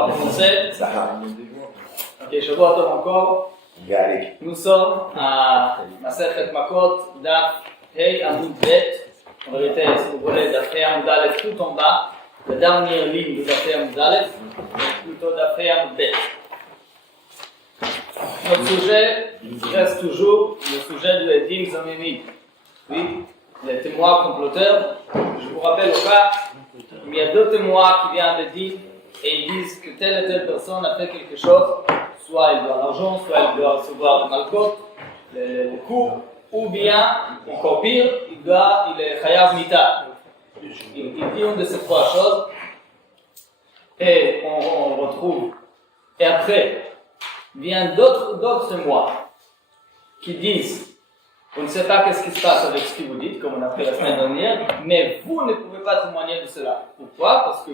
pouvoir commencer. Ok, Shavua Tov encore. Nous sommes à Masechet Makot, Daf Hei Amud Bet. En vérité, si vous voulez, Daf Hei Amud Aleph tout en bas. La dernière ligne de Daf Hei Amud Aleph, plutôt Daf Hei Amud Bet. Notre sujet reste toujours le sujet de Edim Zamimim. Oui, les témoins comploteurs. Je vous rappelle au cas, il y a deux témoins qui viennent de dire et ils disent que telle et telle personne a fait quelque chose, soit il doit l'argent, soit il doit recevoir le malkot, le coup, ou bien, encore pire, il est chayav mita. Il dit une de ces trois choses, et on retrouve. Et après, viennent d'autres témoins qui disent on ne sait pas qu'est-ce qui se passe avec ce que vous dites, comme on a fait la semaine dernière, mais vous ne pouvez pas témoigner de cela. Pourquoi? Parce que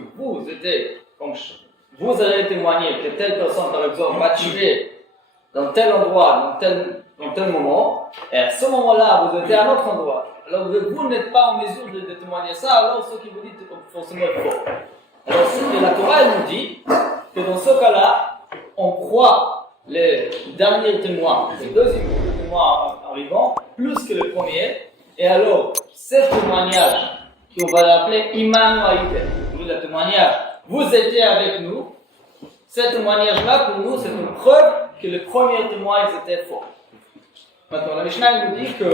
vous allez témoigner que telle personne, par exemple, va tuer dans tel endroit, dans tel moment, et à ce moment-là, vous êtes à un autre endroit. Alors vous n'êtes pas en mesure de témoigner ça, alors ce que vous dites est forcément faux. Alors la Torah nous dit que dans ce cas-là, on croit les derniers témoins, les deuxièmes témoins arrivants, plus que le premier, et alors, ce témoignage, qu'on va l'appeler Iman Wa'ite, le témoignage, vous étiez avec nous, ce témoignage-là, pour nous, c'est une preuve que les premiers témoins, ils étaient faux. Maintenant, la Mishnah nous dit que,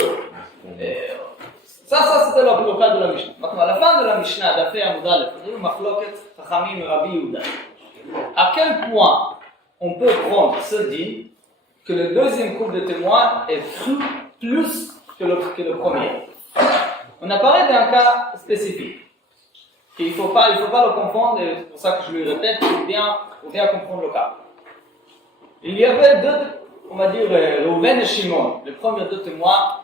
ça c'était le cas de la Mishnah. Maintenant, à la fin de la Mishnah, Daf Hei Amud Aleph, il y a une machloket Chachamim et Rabbi Yehuda. À quel point on peut prendre ce dit que le deuxième couple de témoins est cru plus que le premier. On a parlé d'un cas spécifique. Il ne faut pas le confondre, et c'est pour ça que je le répète, pour bien comprendre le cas. Il y avait deux, on va dire, Reuven et Shimon, les premiers deux témoins,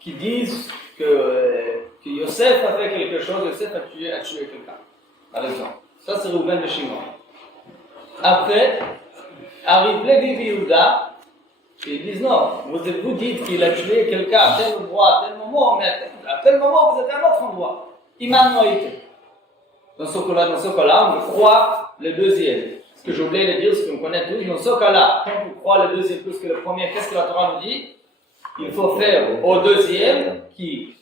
qui disent que Yosef a fait quelque chose, Yosef a tué quelqu'un. Par exemple. Ça c'est Reuven et Shimon. Après, arrive Lévi et Yehuda, et ils disent non, vous dites qu'il a tué quelqu'un à tel endroit, à tel moment, mais à tel moment vous êtes à un autre endroit. Iman Wa'ite. Dans ce cas-là, on croit le deuxième. Ce que j'ai oublié de dire, ce qu'on connaît tous, dans ce cas-là, quand on croit le deuxième plus que le premier, qu'est-ce que la Torah nous dit? Il faut faire au deuxième,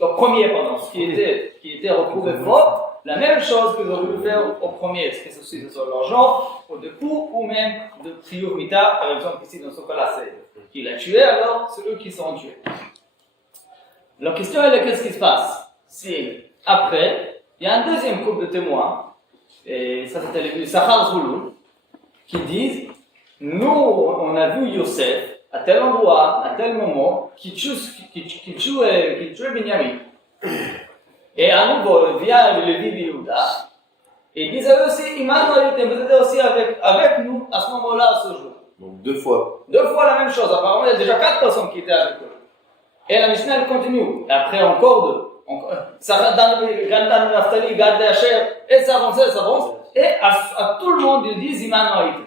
au premier, ce qui était retrouvé faux, la même chose que vous auriez pu faire au premier, ce qui est aussi sur l'argent, au deux coups, ou même de triomphe mita, par exemple ici dans ce cas-là, c'est qu'il a tué, alors c'est eux qui seront tués. La question est qu'est-ce qui se passe? Si après, il y a un deuxième couple de témoins, et ça c'était les Sachar Zouloun, qui disent, nous on a vu Yosef à tel endroit, à tel moment, qui tuait Binyamin. Et à nouveau, vient le Lévi et Yehuda, et ils disaient aussi, Iman Wa'ite, vous étiez aussi avec nous à ce moment-là, à ce jour. Donc deux fois. Deux fois la même chose. Apparemment, il y a déjà 4 personnes qui étaient avec eux. Et la Mishnah, elle continue. Et après, encore deux. Ça dans le Naftali, Gad, Asher, et ça avance. Et à tout le monde, ils disent Iman Wa'ite.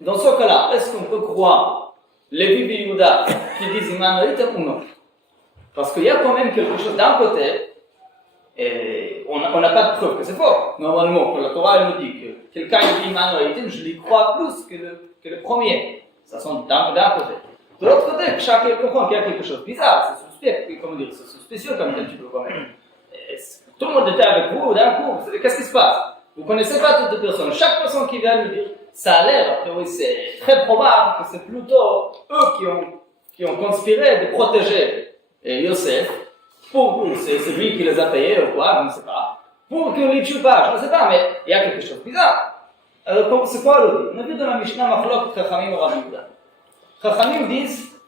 Dans ce cas-là, est-ce qu'on peut croire Lévi et Yehuda qui disent Iman Wa'ite ou non? Parce qu'il y a quand même quelque chose d'un côté, et on n'a pas de preuve que c'est faux. Normalement, quand la Torah elle nous dit que quelqu'un dit Iman Wa'ite, je l'y crois plus que le premier. Ça sont d'un côté. De l'autre côté, chacun comprend qu'il y a quelque chose de bizarre, c'est suspect, c'est suspicieux comme un petit peu quand même. Tout le monde était avec vous, d'un coup, qu'est-ce qui se passe? Vous ne connaissez pas toutes les personnes. Chaque personne qui vient nous dire, ça a l'air, après oui, c'est très probable que c'est plutôt eux qui ont conspiré de protéger Yosef, c'est lui qui les a payés ou quoi, je ne sais pas, pour qu'on ne les tue pas, je ne sais pas, mais il y a quelque chose de bizarre. Alors, c'est quoi le dit? On a vu dans la Mishnah Machlok Chachamim et Rabbi Yehuda. Chachamim disent,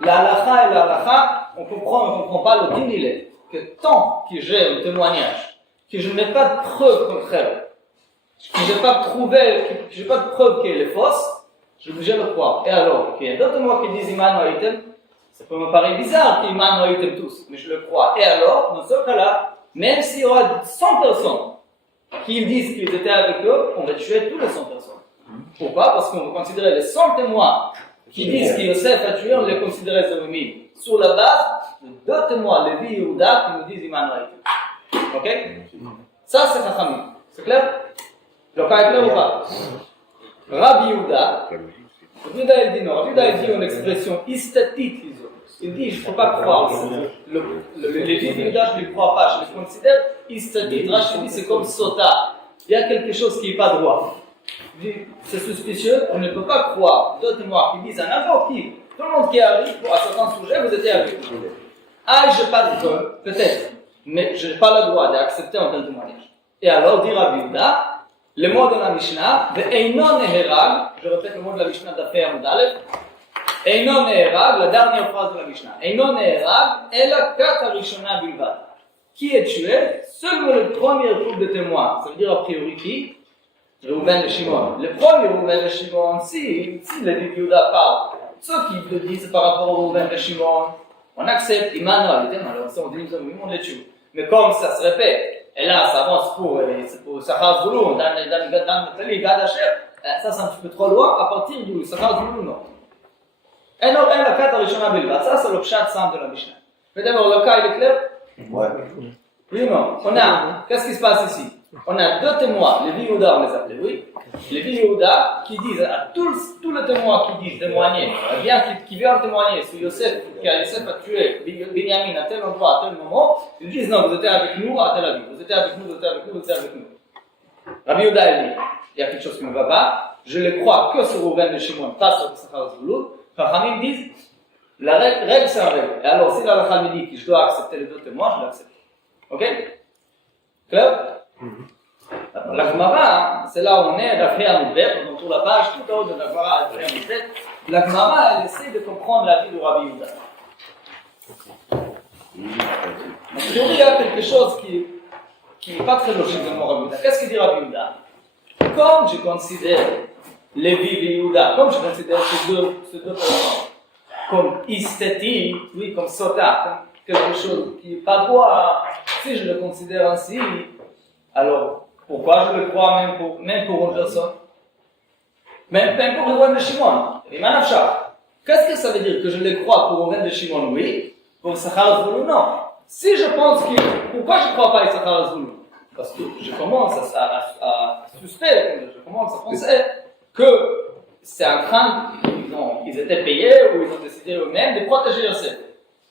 la halacha et la halacha, on ne comprend pas le din, il est que tant que j'ai un témoignage, que je n'ai pas de preuve contraire, que je n'ai pas de preuve qu'elle est fausse, je vais le croire. Et alors, il y a d'autres mots qui disent Iman Wa'ite, ça peut me paraître bizarre qu'Iman Wa'ite tous, mais je le crois. Et alors, dans ce cas-là, même s'il y aura 100 personnes qui disent qu'ils étaient avec eux, on va tuer tous les 100 personnes. Pourquoi? Parce qu'on va considérer les 100 témoins qui disent que Yosef a tué, on les considérait Zomimim. Sur la base de deux témoins, Lévi et Yehuda, qui nous disent Iman Wa'ite. Ok? Ça, c'est Chachamim. C'est clair? Le cas est clair ou pas? Rabbi Yehuda, Rabbi Yehuda dit une expression istatit. Il dit, je ne peux pas croire. Les juifs Yehuda, je ne les crois pas, je les considère istatit. Rashi dit, c'est comme sota. Il y a quelque chose qui n'est pas droit. C'est suspicieux, on ne peut pas croire. D'autres témoins qui disent à n'importe qui, tout le monde qui arrive pour un certain sujet, vous êtes avec nous. Ah, je n'ai pas de preuve, peut-être, mais je n'ai pas le droit d'accepter un tel témoignage. Et alors, dit Rabbi Yehuda, le mot de la Mishnah, ve'einon neherag, je répète le mot de la Mishnah d'Afei Amud Aleph, einon neherag, la dernière phrase de la Mishnah, einon neherag, ela kat harishona bilvad. Qui est tué? Seulement le premier groupe de témoins. Ça veut dire a priori qui? Reuven et Shimon. Le premier Reuven et Shimon, si le Yehuda parle, ce qui le dit c'est par rapport au Reuven et Shimon, on accepte, Immanuel, alors on dit oui, on les tue. Mais comme ça se répète, et là ça avance pour Sachar Zvulun, dans le Gad Asher, ça c'est un petit peu trop loin, à partir du Sachar Zvulun, non. Et non, la carte Rishona Bilvat, ça c'est le pshat simple de la Mishnah. Mais d'abord, le cas il est clair? Ouais. Oui, non. Qu'est-ce qui se passe ici? On a deux témoins, les Yehuda, on les appelle, oui. Les Yehuda qui disent à tous les témoins qui disent témoigner, qui viennent témoigner sur Yosef, Yosef a tué Binyamin à tel endroit, à tel moment, ils disent non, vous étiez avec nous à Tel Aviv, vous étiez avec nous, vous étiez avec nous, vous étiez avec nous. Rabbi Yehuda il dit, il y a quelque chose qui ne me va pas, je ne crois que sur Reuven de Shimon, pas sur Sachar Zvulun. Chachamim disent, la règle c'est la règle. Et alors, si la Rachel me dit que je dois accepter les deux témoins, je l'accepte. Ok? Clair? La Gemara, c'est là où on est, d'Afei Amud Beth, on tourne la page tout en haut de la Gemara d'Afei Amud Beth. La Gemara, elle essaie de comprendre la vie de Rabbi Yehuda. En théorie, il y a quelque chose qui n'est pas très logique dans mon Rabbi Yehuda. Qu'est-ce qu'il dit Rabbi Yehuda? Comme je considère Lévi et Yehuda, comme je considère ces deux personnes comme isthétique, oui, comme sota, comme quelque chose qui n'est pas droit, si je le considère ainsi, alors pourquoi je le crois même pour une personne? Même pour Reuven de Shimon, qu'est-ce que ça veut dire que je le crois pour Reuven de Shimon? Oui, pour Sachar Zvulun, non. Si je pense que, pourquoi je ne crois pas à Sachar Zvulun? Parce que je commence à suspecter, je commence à penser que c'est en train, ils étaient payés ou ils ont décidé eux-mêmes de protéger Yosef.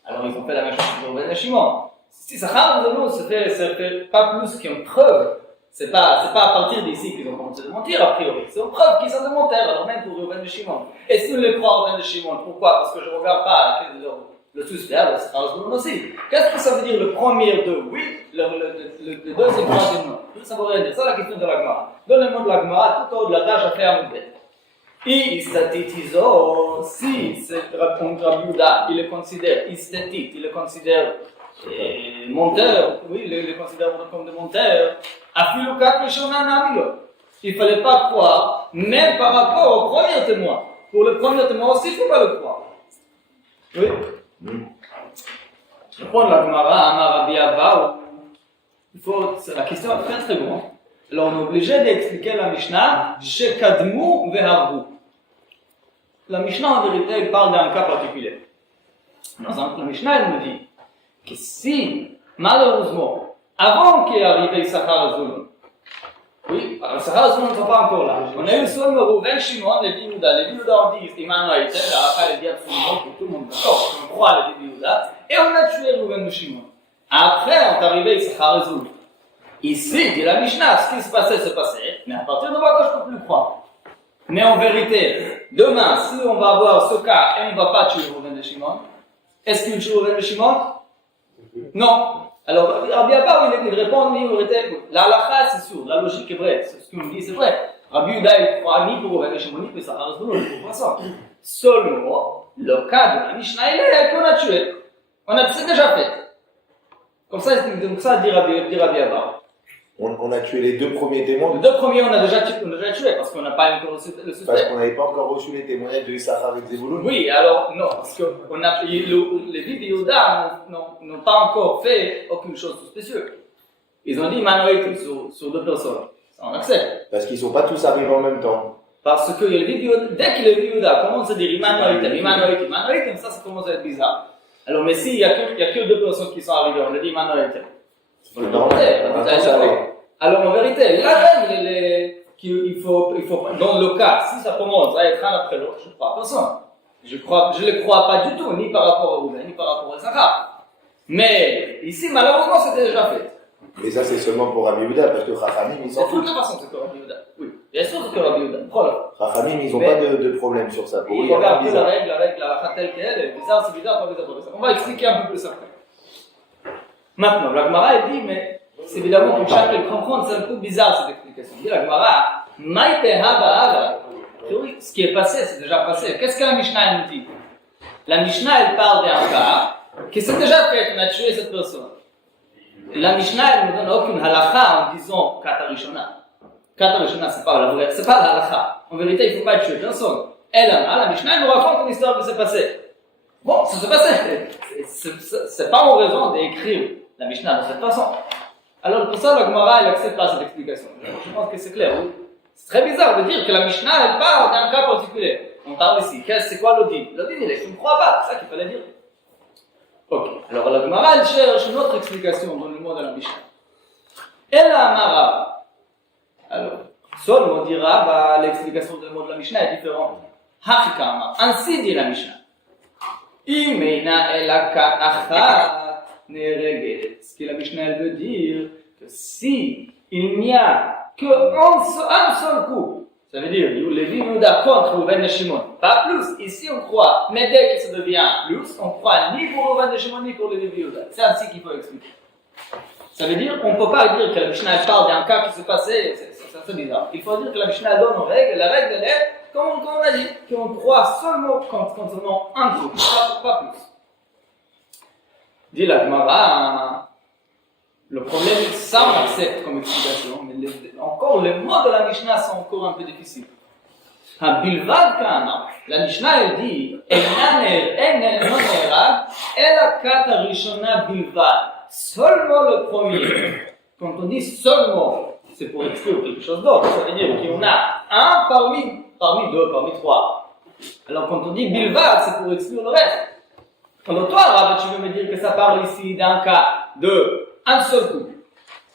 Alors ils ont fait la même chose pour Reuven et Shimon. Si Sachar Zvulun se fait pas plus qu'une preuve, c'est pas à partir d'ici qu'ils ont commencé de mentir a priori. C'est une preuve qu'ils sont de mentir, alors même pour Reuven et Shimon. Et si on les croit Reuven et Shimon, pourquoi? Parce que je ne regarde pas le suspect, c'est Sachar Zvulun aussi. Qu'est-ce que ça veut dire le premier d'eux? Oui, le deuxième, troisième non. Ça veut rien dire. C'est la question de la Gemara. Dans le monde de la Gemara, tout au de la tâche à faire un bête. Istatizo, si c'est Rabbi Yehuda, il le considère istatit, il le considère menteur, oui, il le considère comme des menteurs, afilukat meshona namilo. Il ne fallait pas croire, même par rapport au premier témoin. Pour le premier témoin aussi, il ne faut pas le croire. Oui. Je prends la Gemara, Amar Rabbi Abba, la question est très très grande. Alors on est obligé d'expliquer la Mishnah, Shekadmu veharbu. La Mishnah en vérité elle parle d'un cas particulier. Par exemple, la Mishnah elle nous dit que si, malheureusement, avant qu'il arrive Sachar Zvulun, oui, Sachar Zvulun ne sont pas encore là. On a eu seulement Reuven, Shimon, les Yehuda. Les Yehuda ont dit Immanuel, la Rachel dit absolument que tout le monde d'accord, on croit les Yehuda, et on a tué Reuven et Shimon. Après, on est arrivé Sachar Zvulun. Ici, dit la Mishnah, ce qui se passait, mais à partir de là, je ne peux plus croire. Mais en vérité, demain, si on va avoir ce cas et on ne va pas tuer Reuven de Shimon, est-ce qu'il tue Reuven de Shimon? Non. Alors, Rabbi Abba, il répond, mais en vérité, la halakha, c'est sûr, la logique est vraie, ce qu'il me dit, c'est vrai. Rabbi Yehuda, il croit ni pour Reuven de Shimon, ni pour Sachar Zvulun, pour poisson. Seulement, le cas de la Mishnah, il est qu'on a tué. C'est déjà fait. Comme ça, dit Rabbi Abba. On a tué les deux premiers témoins. Les deux premiers, on a déjà tué parce qu'on n'a pas encore reçu le suspect. Parce qu'on n'avait pas encore reçu les témoignages de Sachar et Zvulun. Oui, alors non, parce que les Yehuda n'ont pas encore fait aucune chose de spéciale. Ils ont dit Immanuel sur deux personnes. Ça, on accepte. Parce qu'ils ne sont pas tous arrivés en même temps. Parce que dès que les Yehuda commencent à dire Immanuel, ça commence à être bizarre. Alors, mais s'il n'y a que deux personnes qui sont arrivées, on a dit Immanuel. Alors en vérité, la règle dans le cas, si ça commence à être un après l'autre, je ne crois personne. Je ne le crois pas du tout, ni par rapport au Roubaix, ni par rapport au Zahar. Mais ici, malheureusement, c'était déjà fait. Mais ça, c'est seulement pour Rabbi Yehuda, parce que Chachamim, ils s'en De toute foutent. façon, c'est que Rabbi Yehuda. Oui, bien sûr, c'est que Rabbi Yehuda. Problème. Chachamim, ils n'ont Mais- pas de problème sur ça. Pour eux, il Il n'y a pas regarde de que la bizarre. règle, la halakha telle qu'elle est bizarre, c'est bizarre, pas bizarre, pas bizarre. On va expliquer un peu plus après. Maintenant, la Gemara, elle dit, mais c'est évidemment que chacun le comprend, c'est un peu bizarre cette explication. Il dit la Gemara, Maïpeha ba'ala. Oui, ce qui est passé, c'est déjà passé. Qu'est-ce que la Mishnah elle nous dit? La Mishnah, elle parle d'un cas qui s'est déjà fait, on a tué cette personne. La Mishnah, elle ne donne aucune halakha en disant Kata Rishona. Kata Rishona, c'est pas la vraie, c'est pas la halakha. En vérité, il ne faut pas tuer personne. Elle, la Mishnah, elle nous raconte une histoire qui s'est passée. Bon, ça s'est passé. C'est pas en raison d'écrire la Mishnah de cette façon. Alors, pour ça, la Gemara, elle accepte pas cette explication. Je pense que c'est clair, oui. C'est très bizarre de dire que la Mishnah, elle parle d'un cas particulier. On parle ici. C'est quoi l'Odin? L'Odin, il est, je ne crois pas. C'est ça qu'il fallait dire. Ok. Alors, la Gemara, elle cherche une autre explication dans le mot de la Mishnah. Elle a Amara. Alors, seulement on dira, bah, l'explication du mot de la Mishnah est différente. Hachikama. Ainsi dit la Mishnah. Imeina elaka achat nereget. Ce que la Mishnah elle veut dire, que si il n'y a qu'un seul coup, ça veut dire Lévi Yehuda contre Reuven et Shimon, pas plus. Ici on croit, mais dès que ça devient plus, on croit ni pour Reuven et Shimon ni pour Lévi Yehuda. C'est ainsi qu'il faut expliquer. Ça veut dire qu'on ne peut pas dire que la Mishnah elle parle d'un cas qui s'est passé, c'est bizarre. Il faut dire que la Mishnah donne une règle, la règle elle est, comme on a dit, qu'on croit seulement concernant un truc, pas plus. Dit la Gemara, le problème, ça on accepte comme explication, mais encore les mots de la Mishnah sont encore un peu difficiles. Bilvad kana, la Mishnah elle dit, seulement le premier. Quand on dit seulement, c'est pour exclure quelque chose d'autre. Ça veut dire qu'il y en a un parmi deux, parmi trois. Alors quand on dit bilvad, c'est pour exclure le reste. Alors toi, Rav, tu veux me dire que ça parle ici d'un cas de un seul coup.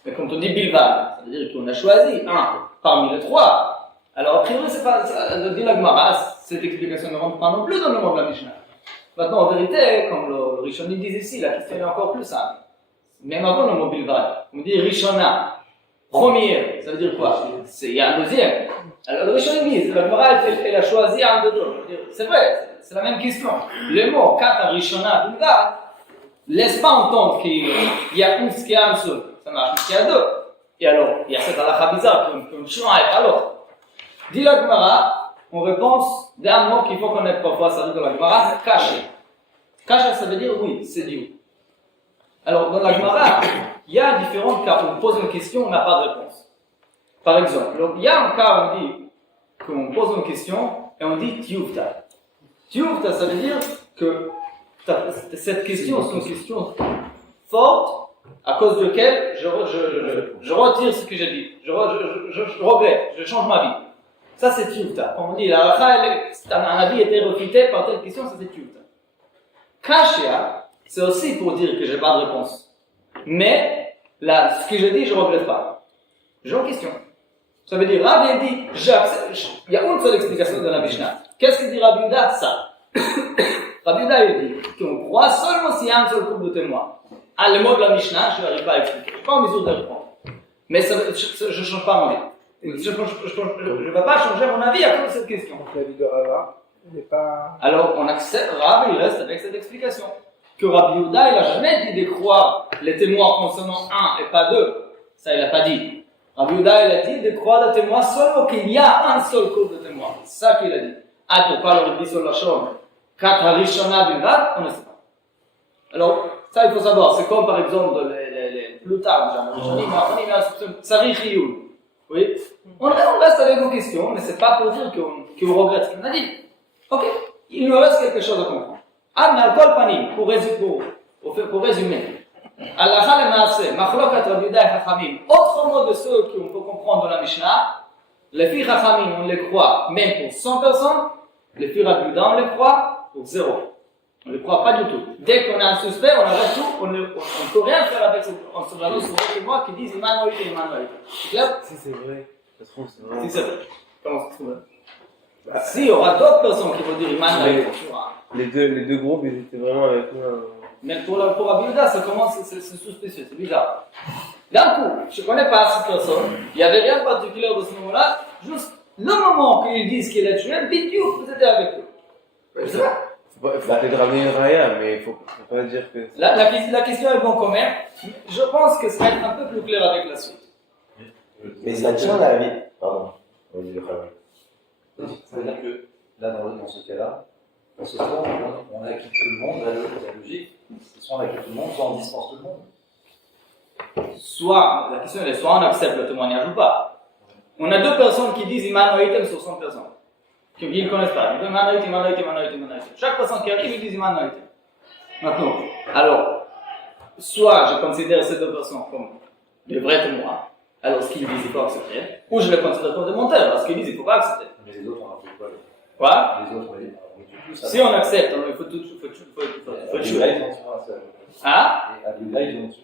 Mais quand on dit bilvad, ça veut dire qu'on a choisi un parmi les trois. Alors a priori, c'est pas ça, dit la Gemara, cette explication ne rentre pas non plus dans le monde de la Mishnah. Maintenant, en vérité, comme le Rishonim dit ici, la question est encore plus simple. Même avant le mot bilvad, on dit Rishona, première, ça veut dire quoi? Il y a un deuxième. Alors le Rishonim dit, la Gemara, elle a choisi un de deux. C'est vrai, c'est la même question. Le mot Kata Rishona bilvad laisse pas entendre qu'il y a un seul. Ça marche, mais qu'il y a deux. Et alors, il y a cette halakha bizarre qu'on choisit à l'autre. Dit la Gemara, en réponse d'un mot qu'il faut connaître parfois, ça veut dire la Gemara, c'est caché. Caché, ça veut dire oui, c'est Dieu. Alors, dans la Gemara, il y a différents cas où on pose une question, on n'a pas de réponse. Par exemple, il y a un cas où on dit qu'on pose une question et on dit Tiyufta. Tiyufta, ça veut dire que cette question, c'est une question forte à cause de laquelle je retire ce que j'ai dit. Je regrette, je change ma vie. Ça, c'est Tiyufta. Comme on dit, la halakha, un avis était refuté par telle question, ça c'est Tiyufta. Kashia, c'est aussi pour dire que j'ai pas de réponse. Mais, là, ce que je dis, je ne regrette pas. J'ai une question. Ça veut dire, Rabbi dit, il y a une seule explication de la Mishnah. Qu'est-ce que dit Rabbi Yehuda? Ça. Rabbi Yehuda, il dit qu'on croit seulement s'il y a un seul groupe de témoins. Ah, le mot de la Mishnah, je n'arrive pas à expliquer. Je ne suis pas en mesure de répondre. Mais ça, je ne change pas mon avis. Je ne vais pas changer mon avis à cause de cette question. Donc l'avis de Rava n'est pas... Alors, on accepte, Rabbi, il reste avec cette explication. Que Rabbi Yehuda, il n'a jamais dit de croire les témoins concernant un et pas deux. Ça, il n'a pas dit. Rabbi Yehuda, il a dit de croire les témoins seulement qu'il y a un seul groupe de témoins. C'est ça qu'il a dit. Ah, pourquoi le dit sur la chambre? Kat harishona bilvad, on ne sait pas. Alors, ça, il faut savoir. C'est comme, par exemple, les plus tard, déjà, les Rishonim, il y a Tsarich Iyul. Oui? On reste avec nos questions, mais c'est pas pour dire qu'on regrette ce qu'on a dit. Ok? Il nous reste quelque chose à comprendre. Adna al-kol panim, pour résumer. Halakha le-maaseh, machlokat Rabbi Yehuda et Chachamim. Autrement de ceux qu'on peut comprendre dans la Mishnah, les filles Chachamim, on les croit même pour 100 personnes, les filles Rabbi Yehuda, on les croit pour 0. On ne les croit pas du tout. Dès qu'on a un suspect, on arrête tout, on ne peut rien faire avec ce on se balance sur les mots qui disent Emmanuel et Emmanuel. C'est clair? Si c'est vrai Ça se trouve, c'est vraiment. Si c'est vrai. Comment ça se trouve? Si, il y aura d'autres personnes qui vont dire Iman Noïtem. Les deux groupes, ils étaient vraiment avec moi. Mais pour Rabbi Yehuda, ça commence, c'est suspicieux, c'est bizarre. D'un coup, je ne connais pas cette personne, il n'y avait rien de particulier de ce moment-là, juste le moment qu'ils disent qu'il est tué, bidou, vous étiez avec eux. Je sais pas. Il faut peut-être ramener une raya, mais il ne faut pas dire que. La question est bon quand même. Je pense que ça va être un peu plus clair avec la suite. Mais ça tient la vie. Pardon. Vas-y, le travail. C'est-à-dire que là, dans ce cas-là, on se soit on acquitte tout le monde, la logique, c'est soit on acquitte tout le monde, soit on dispense tout le monde. Soit, la question est soit on accepte le témoignage ou pas. On a deux personnes qui disent Iman Noïtem sur 100 personnes. Qui ne le connaissent pas. Ils disent Iman Noïtem, Iman Noïtem, Iman Noïtem, Iman Noïtem. Chaque personne qui arrive, ils disent Iman Noïtem. Maintenant, alors, soit je considère ces deux personnes comme des vrais témoins, alors ce qu'ils disent, il faut accepter, ou je les considère comme des menteurs, parce qu'ils disent, il ne faut pas accepter. Mais les autres, on a fait quoi Quoi? Les autres, on les Si on accepte, alors il faut tuer. Hein? Abdullah, ils ont tué.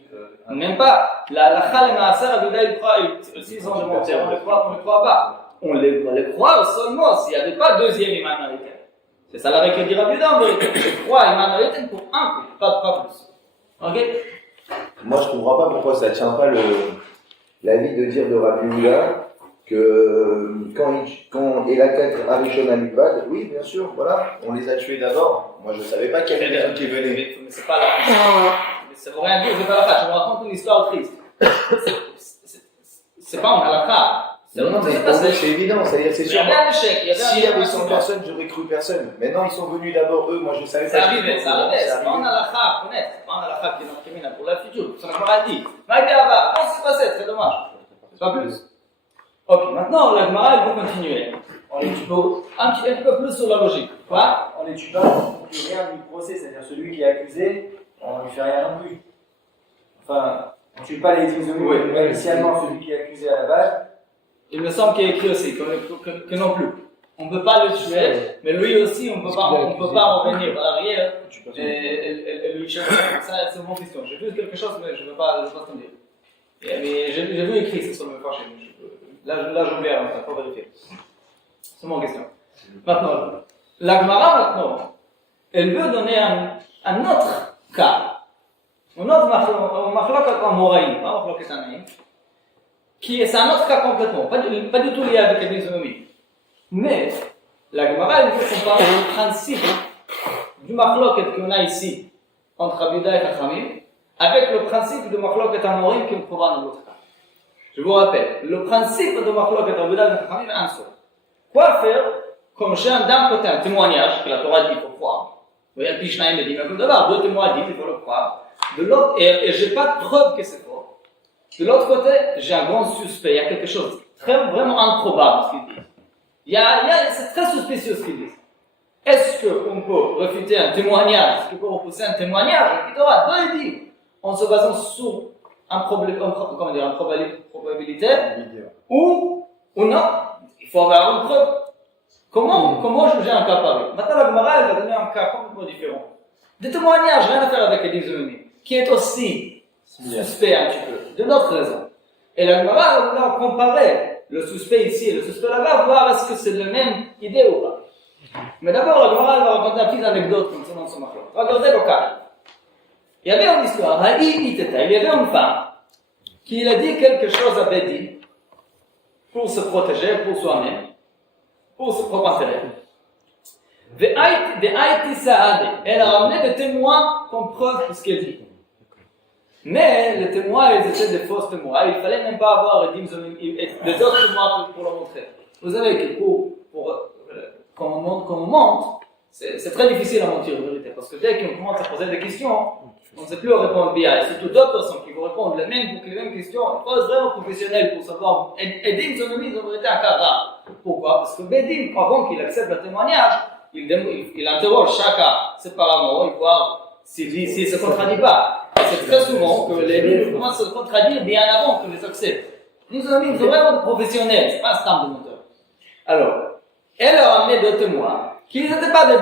Même pas. La Khal et Maaser, Abdullah, il croit, s'ils ont des menteurs, on ne les croit pas. On les croit seulement s'il n'y avait pas deuxième Iman Noïtem. C'est ça la règle que dit Rabbi Yehuda en vérité. Je crois Iman Noïtem pour un coup, pas plus. Ok? Moi, je comprends pas pourquoi ça tient pas l'avis de dire de Rabbi Yehuda que quand Elakat Arishon Alibad, oui, bien sûr, voilà, on les a tués d'abord. Moi, je savais pas qu'il y avait des gens qui venaient. Mais c'est pas la ça veut rien dire, c'est pas la fin. Je vous raconte une histoire triste. C'est pas en halakha. Non, mais pour nous, c'est évident, c'est-à-dire, c'est Il y sûr. avait un échec. S'il y avait 100 personnes, j'aurais cru personne. Mais non, ils sont venus d'abord, eux, moi je savais Ça pas. arrivait, c'est pas en halakha à connaître, c'est pas en halakha qui est notre criminel pour la future. Ça n'a pas dit. Mais Abba, non, c'est passé, c'est dommage. C'est pas plus. Ok, maintenant la Gemara, elle va continuer. On les tue un petit peu plus sur la logique. Quoi? On les tue pas pour qu'il y ait rien du procès, c'est-à-dire celui qui est accusé, on lui fait rien non plus. Enfin, on tue pas les exonérés, Oui. mais initialement celui qui est accusé à la base. Il me semble qu'il y a écrit aussi que non plus. On ne peut pas le tuer, mais lui aussi, on ne peut pas revenir à l'arrière et lui chercher. Ça, c'est mon question. J'ai vu quelque chose, mais je ne veux pas te dire. Mais j'ai vu écrit, c'est sur le fâché. Là, j'oublie, il ne faut pas vérifier. C'est mon question. Maintenant, la Gemara, maintenant, elle veut donner un autre cas. Un autre machlokat en moraïm, pas machlokat anaïm, c'est un autre cas complètement, pas du tout lié avec les économies. Mais la Gemara, elle veut comparer le principe du machloket qu'on a ici entre Abida et Chachamim avec le principe du machloket amorim qu'on trouvera dans l'autre cas. Je vous rappelle, le principe de machloket Abida et Chachamim est un seul. Quoi faire comme j'ai d'un côté un témoignage que la Torah dit qu'il faut croire. Vous voyez, Pishnaïm dit, mais comme d'abord, deux témoins disent qu'il faut le croire. De l'autre, et je n'ai pas de preuve que c'est faux. De l'autre côté, j'ai un grand suspect, il y a quelque chose de vraiment improbable ce qu'ils disent. C'est très suspicieux ce qu'ils disent. Est-ce qu'on peut refuter un témoignage, est-ce qu'on peut repousser un témoignage qui aura deux dit en se basant sur une probabilité ou non? Il faut avoir une preuve. Comment juger un cas pareil? Maintenant, la Gemara, elle va donner un cas complètement différent. Des témoignages, rien à faire avec les ennemis, qui est aussi suspect un petit peu, de notre raison. Et la Gemara va comparer le suspect ici et le suspect là-bas, voir est-ce que c'est la même idée ou pas. Mais d'abord, la Gemara va raconter une petite anecdote concernant ce marché. Regardez le cas. Il y avait une histoire, il y avait une femme qui a dit quelque chose à Bédi pour se protéger, pour soi-même, pour son propre intérêt. Elle a ramené des témoins comme preuve de ce qu'elle dit. Mais les témoins, ils étaient des fausses témoins. Il ne fallait même pas avoir des autres témoins pour le montrer. Vous savez que quand on monte, c'est très difficile à mentir en vérité. Parce que dès qu'on commence à poser des questions, on ne sait plus répondre bien. Et surtout d'autres personnes qui vont répondre les mêmes questions, il faut être vraiment professionnel pour savoir. Et Dim, son ami, ils ont été un cas rare. Pourquoi? Parce que Bédim, avant qu'il accepte le témoignage, il interroge chacun séparément, il voit s'il ne se contradit pas. C'est très souvent que les livres commencent à se contredire bien avant que les acceptent. Nos amis, ils sont vraiment professionnels, c'est pas un stand de monteur. Alors, elle a amené deux témoins qui n'étaient pas des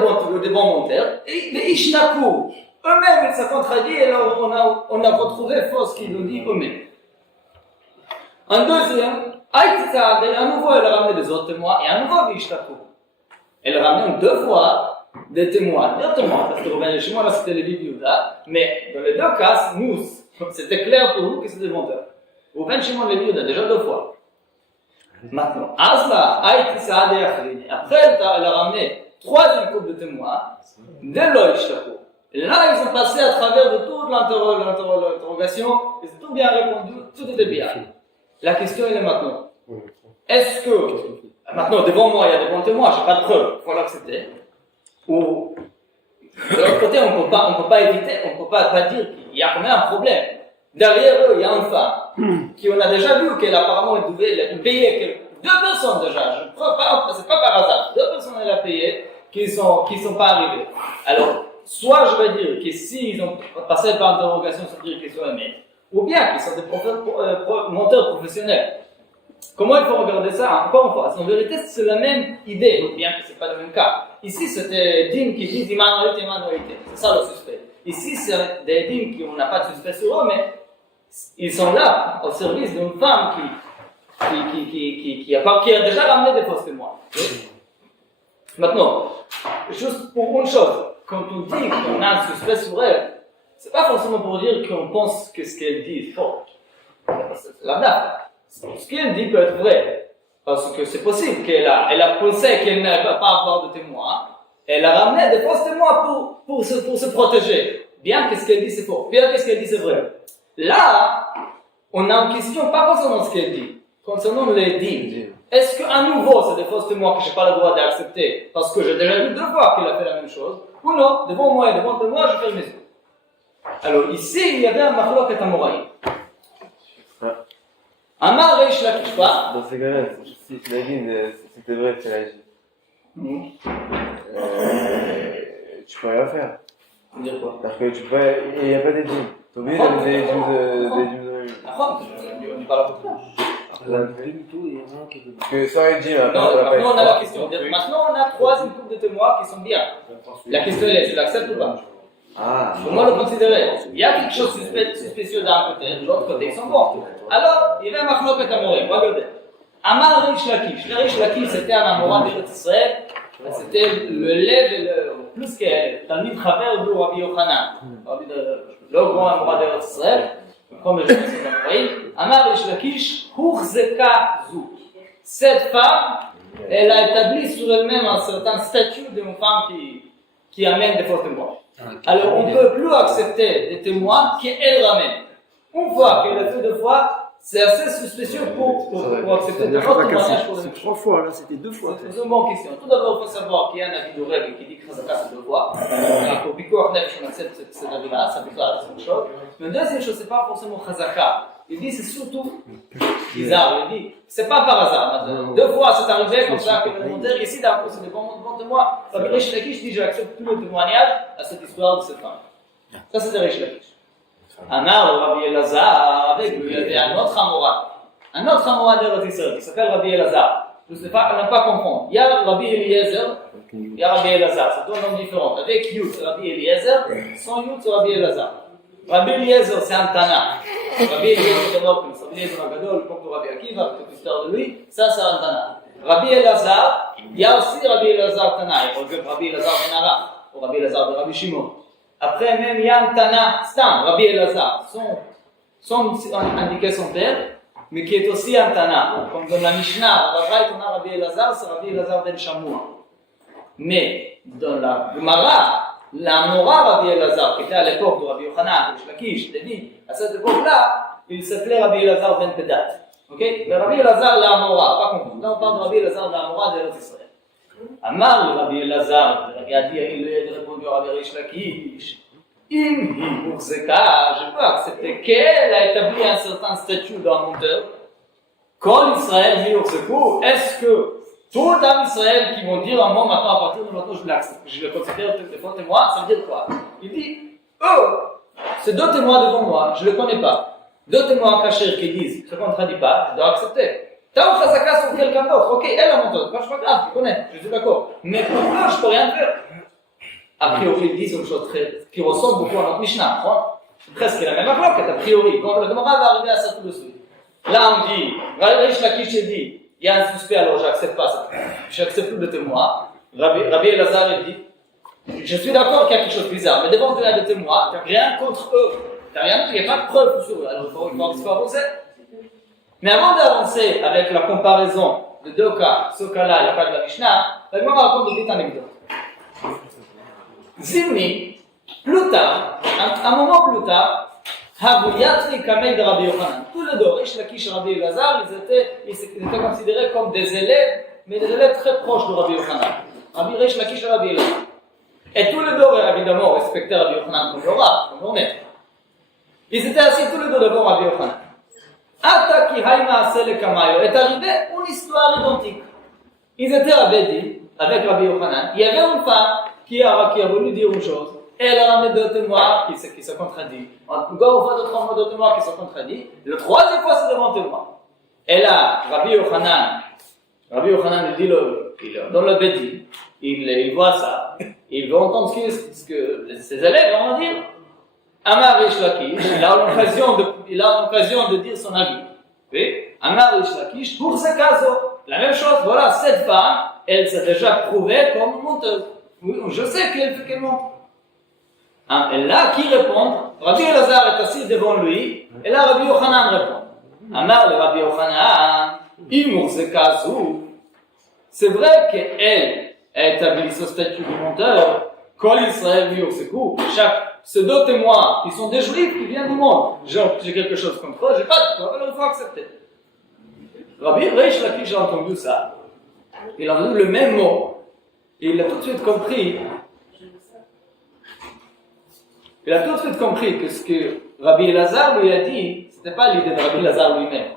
bons monteurs, et les Ishnakou, eux-mêmes, ils se contredisent, et alors on a retrouvé faux ce qu'ils nous disent eux-mêmes. Un deuxième À nouveau, elle a ramené des autres témoins, et à nouveau, Vishtaku. Elle ramène 2 fois des témoins, parce que Rouben et Shimon, là, c'était les Bibliouda, mais dans les 2 cas, nous, c'était clair pour nous que c'était des menteurs. Rouben et Shimon, les Bibliouda, déjà 2 fois. Maintenant, Asla, Aïti Saad et Achrini. Après, elle a ramené 3e couple de témoins, de Loïshtaku. Et là, ils ont passé à travers de toute l'interrogation, ils ont tout bien répondu, tout était bien. La question, elle est maintenant. Est-ce que, maintenant, devant moi, il y a des bons témoins, je n'ai pas de preuves, il faut l'accepter. Ou, de l'autre côté, on ne peut pas éviter, on ne peut pas dire qu'il y a quand même un problème. Derrière eux, il y a une femme, qui on a déjà vu qu'elle apparemment elle a payé 2 personnes déjà, je ne crois pas, c'est pas par hasard, 2 personnes elle a payé, qui sont pas arrivées. Alors, soit je vais dire que s'ils ont passé par interrogation, ça veut dire qu'ils sont aimés, ou bien qu'ils sont des menteurs professionnels. Comment il faut regarder ça? Encore une fois, en vérité, c'est la même idée, bien que ce n'est pas le même cas. Ici, c'était des dîmes qui disent Immanualité. C'est ça le suspect. Ici, c'est des dîmes qu'on n'a pas de suspect sur eux, mais ils sont là, au service d'une femme qui a déjà ramené des fausses témoins. Maintenant, juste pour une chose, quand on dit qu'on a un suspect sur elle, c'est pas forcément pour dire qu'on pense que ce qu'elle dit est faux. C'est la date. Ce qu'elle dit peut être vrai. Parce que c'est possible qu'elle a pensé qu'elle ne va pas avoir de témoins. Elle a ramené des fausses témoins pour se protéger. Bien que ce qu'elle dit c'est faux. Bien que ce qu'elle dit c'est vrai. Là, on a une question pas concernant ce qu'elle dit. Concernant les dîmes. Est-ce qu'à nouveau c'est des fausses témoins que je n'ai pas le droit d'accepter parce que j'ai déjà vu 2 fois qu'elle a fait la même chose? Ou non, devant moi et devant témoin, je ferme mes yeux. Alors ici, il y avait un machloket amoraï. Amar Reish Lakish pas. Dans ces cas-là, si t'imagines, c'était vrai que c'est la J. Tu peux rien faire. Dire quoi? Parce que tu peux, il n'y a pas des dîmes. T'es obligé d'aller des dîmes de On n'y parle pas. Parce que sans les dîmes, Non, maintenant on a la question. Maintenant on a 3 couple de témoins qui sont bien. La question est, tu l'acceptes ou pas? Comment le considérer? Il y a quelque chose de spécial d'un côté, de l'autre côté, ils sont bons. Alors, il y avait un machloket amoraï, regardez. Amar Reish Lakish. Le Reish Lakish, c'était un amorat d'Eretz Israël. C'était le lève, plus que Talmid Chaver de Rabbi Yochanan. Le grand amorat d'Eretz Israël. Le premier génération d'Amoraïm. Amar Reish Lakish, Huchzeka Zou. Cette femme, elle a établi sur elle-même un certain statut d'une femme qui amène des faux témoins. Alors, on ne peut plus accepter des témoins qu'elle ramène. Une fois qu'elle a fait 2 fois, c'est assez suspicieux pour accepter des faux témoignages pour les mêmes. C'est 3 fois, là, c'était 2 fois. C'est une bonne question. Tout d'abord, il faut savoir qu'il y a un avis de règle qui dit que Chazaka c'est 2 fois. Pour Pikour Nef, on accepte cet avis-là, ça déclare la même chose. Mais la deuxième chose, c'est pas forcément Chazaka. Il dit c'est surtout bizarre. Il dit c'est pas par hasard. 2 fois c'est arrivé comme ça que le monteur ici d'un coup c'est des bons témoins. Rabbi Reish Lakish dit j'accepte tout le témoignage à cette histoire de cette femme. Ça c'est Reish Lakish. Amar Rabbi Elazar, avec lui il y avait un autre amorat d'Eretz Israël qui s'appelle Rabbi Elazar. Je ne sais pas, on n'a pas comprendre. Il y a Rabbi Eliezer, il y a Rabbi Elazar, c'est 2 noms différents. Avec Yud c'est Rabbi Eliezer, sans Yud c'est Rabbi Elazar. Rabbi Eliezer c'est un Tana. Rabbi Eliezer de Nopus, Rabbi Eliezer Agadol, comme pour Rabbi Akiva, avec toute l'histoire de lui, ça c'est un Tana. Rabbi Elazar, il y a aussi Rabbi Elazar Tana, il regroupe Rabbi Elazar ben Ara, ou Rabbi Elazar de Rabbi Shimon. Après même il y a un Tana, Stam, Rabbi Elazar, sans indiquer son père, mais qui est aussi un Tana. Comme dans la Mishnah, on a Rabbi Elazar, c'est Rabbi Elazar ben Shamoua. Mais dans la Gemara, la Mora Rabbi Elazar, qui était à l'époque de Rabbi Yochanan, de Lakish, David, à cette époque-là, il s'appelait Rabbi Elazar ben Pedat. Ok? Mais Rabbi Elazar la Mora, pas compris. Là on parle de Rabbi Elazar la Mora d'Eretz Israël. Amar le Rabbi Elazar, il a répondu à Rabbi Reish Lakish. Pour ce cas, je peux accepter qu'elle a établi un certain statut dans le monteur. Quand Israël vit au secours, est-ce que tout l'âme Israël qui vont dire un mot maintenant, à partir de maintenant, je le considère des faux témoins, ça veut dire quoi? Il dit, oh, c'est 2 témoins devant moi, je ne les connais pas. 2 témoins cachés qui disent, je ne contredis pas, je dois accepter. T'as un chazaka sur quelqu'un d'autre, ok, elle a monté, c'est pas grave, tu connais, je suis d'accord. Mais pour moi, je ne peux rien faire. A priori, ils disent une chose qui ressemble beaucoup à notre Mishnah. Presque la même approche, a priori. Quand le Gemara va arriver à ça tout de suite. Là, on dit, Rish Lakish dit, il y a un suspect, alors j'accepte pas ça. J'accepte plus de témoins. Rabbi Elazar, il dit, je suis d'accord qu'il y a quelque chose de bizarre, mais devant il y a des témoins, rien contre eux. Il n'y a pas de preuve sur eux, alors il faut avancer. Mais avant d'avancer avec la comparaison de deux cas, ce cas-là et le cas de la Mishnah, la Gemara raconte une petite anecdote. Zimni, plus tard, un moment plus tard, Havuyatri Kamei de Rabbi Yochanan. Tous les deux, Rish Lakish et Rabbi Elazar, ils étaient considérés comme des élèves, mais des élèves très proches de Rabbi Yochanan. Rabbi Rish Lakish et Rabbi Elazar. Et tous les deux, évidemment, respectaient Rabbi Yochanan comme leur maître. Ils étaient assis tous les deux devant Rabbi Yochanan. Ata ki haïma asele kamayo est arrivé une histoire identique. Ils étaient à Bedi, avec Rabbi Yochanan. Il y avait une femme qui a voulu dire une chose. Et elle a ramené deux témoins qui se contredisent. Encore une fois, deux témoins qui se contredisent. Le troisième fois, c'est devant témoin. Et là, Rabbi Yochanan, il dit dans le Bedi, il voit ça. Il veut entendre ce que ses élèves vont dire. Amar Rish Lakish, il a l'occasion de dire son avis. Oui? Amar Rish Lakish, pour ce cas, la même chose, voilà, cette femme, elle s'est déjà prouvée comme monteuse. Oui, je sais qu'elle monte. Et là, qui répond? Rabbi Elazar est assis devant lui, et là, Rabbi Yochanan répond. Amar le Rabbi Yochanan, Imour ce cas, c'est vrai qu'elle a établi ce statut de monteur, Kol Israël Miur Sekou, ces deux témoins, qui sont des juifs qui viennent du monde. J'ai quelque chose contre eux, j'ai pas de preuve, alors il faut accepter. Rabbi Rish Lakish a entendu ça. Il a entendu le même mot. Et il a tout de suite compris. Il a tout de suite compris que ce que Rabbi Elazar lui a dit, c'était pas l'idée de Rabbi Elazar lui-même.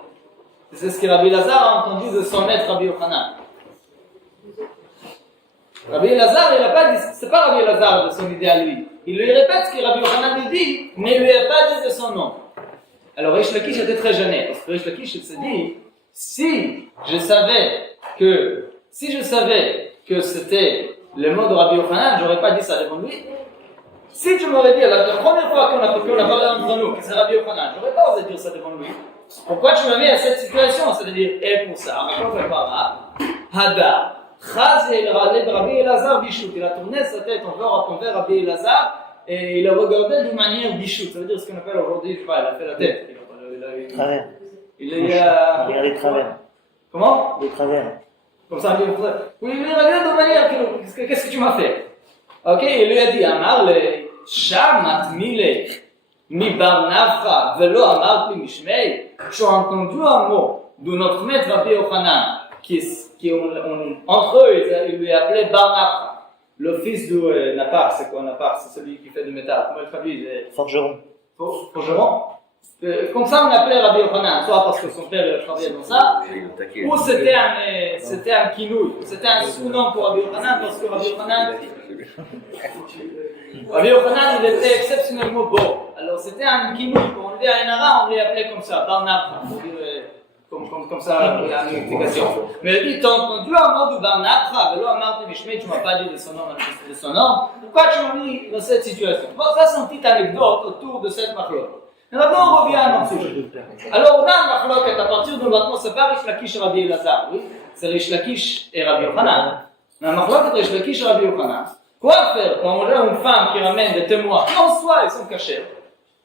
C'est ce que Rabbi Elazar a entendu de son maître Rabbi Yochanan. Rabbi Elazar, il n'a pas dit, c'est pas Rabbi Elazar de son idée à lui. Il lui répète ce que Rabbi Yochanan lui dit, mais il lui a pas dit de son nom. Alors Rish Lakish était très gêné, parce que Rish Lakish il s'est dit, si je savais que c'était le mot de Rabbi Yochanan, j'aurais pas dit ça devant lui. Si tu m'aurais dit la première fois qu'on a parlé entre nous que c'est Rabbi Yochanan, j'aurais pas osé dire ça devant lui. Pourquoi tu m'as mis à cette situation? C'est-à-dire, et pour ça, Hadar. Chaz et Rabbi Elazar bichout. Il a tourné sa tête envers Rabbi Elazar et il a regardé d'une manière bichout. Ça veut dire ce qu'on appelle aujourd'hui, je sais pas, il a fait la tête. Travers. Il a des travers. Comment? Des travers. Comme ça, oui, il regarde de manière qu'est-ce que tu m'as fait? Ok, il lui a dit, Amar le Shamat Mile mi Bar Nafra velo Amar Pli Mishmei. Tu as entendu un mot de notre maître Rabbi Yochanan qui entre eux, il lui appelait Bar Nafra. Le fils de Napar, c'est quoi Napar? C'est celui qui fait du métal. Comment il traduit? Forgeron. Forgeron. Comme ça, on appelait Rabbi Yochanan, soit parce que son père travaillait dans ça, ou c'était un kinouï, c'était un sous-nom pour Rabbi Yochanan, parce que Rabbi Yochanan, il était exceptionnellement beau. Alors c'était un kinouï, pour on dit à Enara, on lui appelait comme ça, Barnapra, comme ça, il y a une explication. Mais il dit, t'as entendu un mot de Barnapra, Velo Amarti Mishmei, tu m'as pas dit de son nom, pourquoi tu m'as mis dans cette situation? Bon, ça c'est une petite anecdote autour de cette machlok. Maintenant, on revient à notre sujet. Alors, on a un machloket à partir de maintenant, c'est pas Rish Lakish et Rabbi Elazar, oui, c'est Rish Lakish et Rabbi Yochanan. Mais un machloket Rish Lakish et Rabbi Yochanan. Quoi faire quand on a une femme qui ramène des témoins, en soi, ils sont cachés.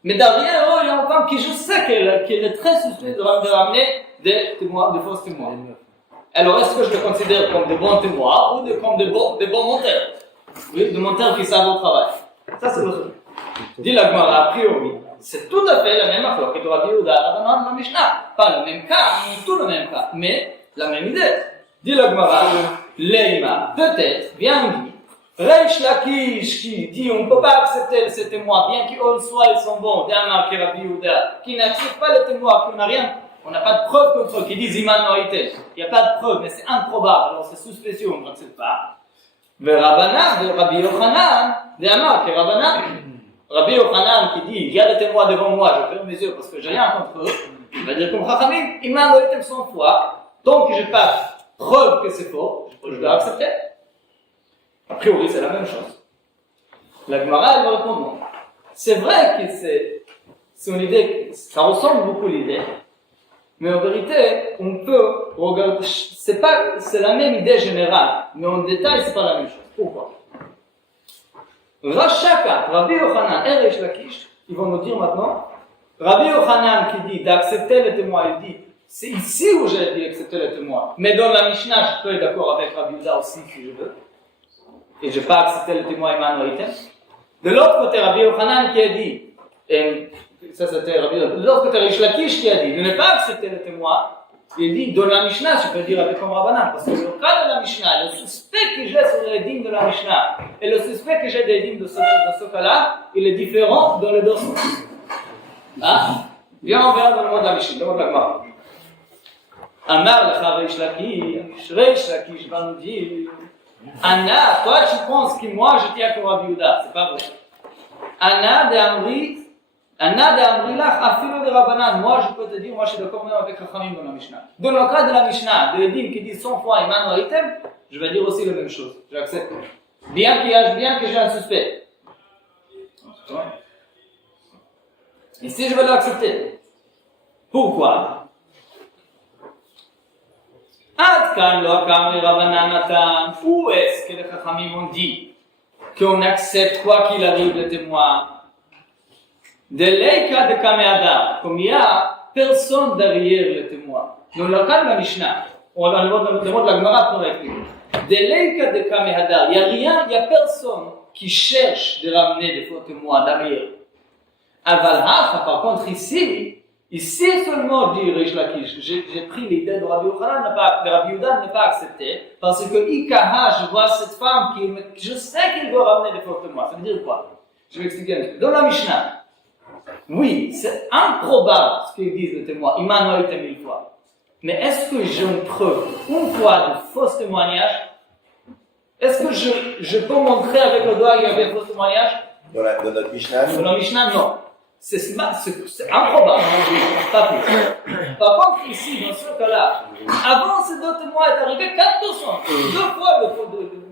Mais derrière eux, il y a une femme qui, je sais qu'elle est très suspecte de ramener des témoins, des fausses témoins. Alors, est-ce que je le considère comme des bons témoins ou comme des bons monteurs? Oui, des monteurs qui savent au travail. Ça, c'est le truc. Dit la Gemara, a priori. C'est tout à fait la même affaire que Rabbi Yehuda, Rabbanan, la Mishnah. Pas le même cas, tout le même cas, mais la même idée. Dit la Gemara, Leima, peut-être, bien dit, Rish Lakish qui dit on ne peut pas accepter ces témoins, bien qu'en soi ils sont bons, d'Amar qui Rabbi Yehuda, qui n'accepte pas les témoins, qui n'a rien, on n'a pas de preuve contre eux, qui disent Iman Noïtel. Il n'y a pas de preuve, mais c'est improbable, alors c'est suspicieux, on n'accepte pas. Mais Rabbanan, Rabbi Yochanan, d'Amar qui Rabbi Yochanan qui dit, il y a des témoins devant moi, je ferme mes yeux parce que j'ai rien contre eux, il va dire comme Chachamim, il m'a donné 100 fois, tant que je n'ai pas preuve que c'est faux, je dois accepter. A priori, c'est la même chose. La Gemara, elle va répondre non. C'est vrai que c'est une idée, ça ressemble beaucoup à l'idée, Mais en vérité, on peut regarder, c'est la même idée générale, mais en détail, c'est pas la même chose. Pourquoi? Rachaka, Rabbi Yochanan et Reish Lakish, ils vont nous dire maintenant, Rabbi Yochanan qui dit d'accepter le témoin, il dit, c'est ici où j'ai dit accepter le témoin. Mais dans la Mishnah, je peux être d'accord avec Rabbi Yehuda aussi si je veux. Et je n'ai pas accepté le témoin Emmanuel. De l'autre côté, Rabbi Yochanan qui a dit, ça c'était Rabbi Yehuda. De l'autre côté, Reish Lakish qui a dit de ne pas accepter le témoin. Il dit, dans la Mishnah, je peux dire avec comme Rabbanan, parce que le cas de la Mishnah, le suspect que j'ai sur les dîmes de la Mishnah, et le suspect que j'ai des dîmes de ce cas-là, il est différent dans les deux sens. Hein? Bien, on verra dans le mot de la Mishnah, dans le mot de la Gemara. Amar lecha Reish Lakish va nous dire, Anna, toi tu penses que moi je tiens comme Rabbi Yehuda, c'est pas vrai. Anna de Amri lach, afilo de Rabbanan, moi je peux te dire, moi je suis d'accord même avec Chachamim dans la Mishnah. Dans le cas de la Mishnah, de Edim qui dit 100 fois Iman Item, je vais dire aussi la même chose, j'accepte. Bien que j'ai un suspect. Ici je vais l'accepter. Pourquoi? Où est-ce que les Chachamim ont dit qu'on accepte quoi qu'il arrive le témoin? De l'Eika de Kameada, comme il n'y a personne derrière le témoin. Dans le cas de la Mishnah, on va dans le mot de la Gemara pour expliquer. De l'Eika de Kameada, il n'y a rien, il n'y a personne qui cherche de ramener des faux témoins derrière. Aval par contre ici seulement dit Reish Lakish, j'ai pris l'idée de Rabbi Yochanan, de Rabbi Yehuda ne pas accepter, parce que Ikaha, je vois cette femme je sais qu'il veut ramener des faux témoins. Ça veut dire quoi? Je vais expliquer un petit peu. Dans la Mishnah, oui, c'est improbable ce qu'ils disent les témoins, Immanuel était 1000 fois. Mais est-ce que j'ai une preuve, une fois de faux témoignages? Est-ce que je peux montrer avec le doigt qu'il y avait faux témoignages? Dans notre Mishnah? Dans la Mishnah, non. C'est improbable, pas plus. Par contre, ici, dans ce cas-là, avant ces deux témoins est arrivé 400,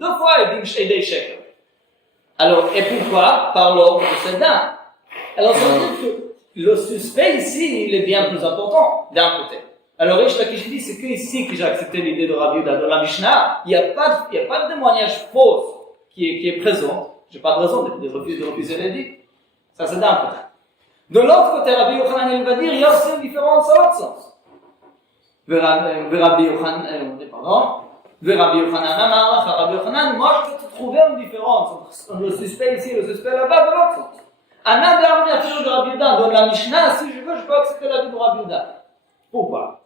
deux fois et des shekels. Alors, et pourquoi? Par l'ordre de cette dame. Alors, ça veut dire que le suspect ici, il est bien plus important, d'un côté. Alors, Reish Lakish dit, c'est que ici que j'ai accepté l'idée de Rabbi Yehuda. Dans la Mishnah, il n'y a pas de témoignage faux qui est présent. J'ai pas de raison de refuser les dits. Ça, c'est d'un côté. De l'autre côté, Rabbi Yochanan, il va dire, il y a aussi une différence dans l'autre sens. Rabbi Yochanan, Rabbi Yochanan, moi je peux te trouver une différence entre le suspect ici et le suspect là-bas, de l'autre sens. Anna d'Armi a toujours de Rabbi Yehuda, dans la Mishnah, si je veux, je peux accepter la vie de Rabbi Yehuda. Pourquoi?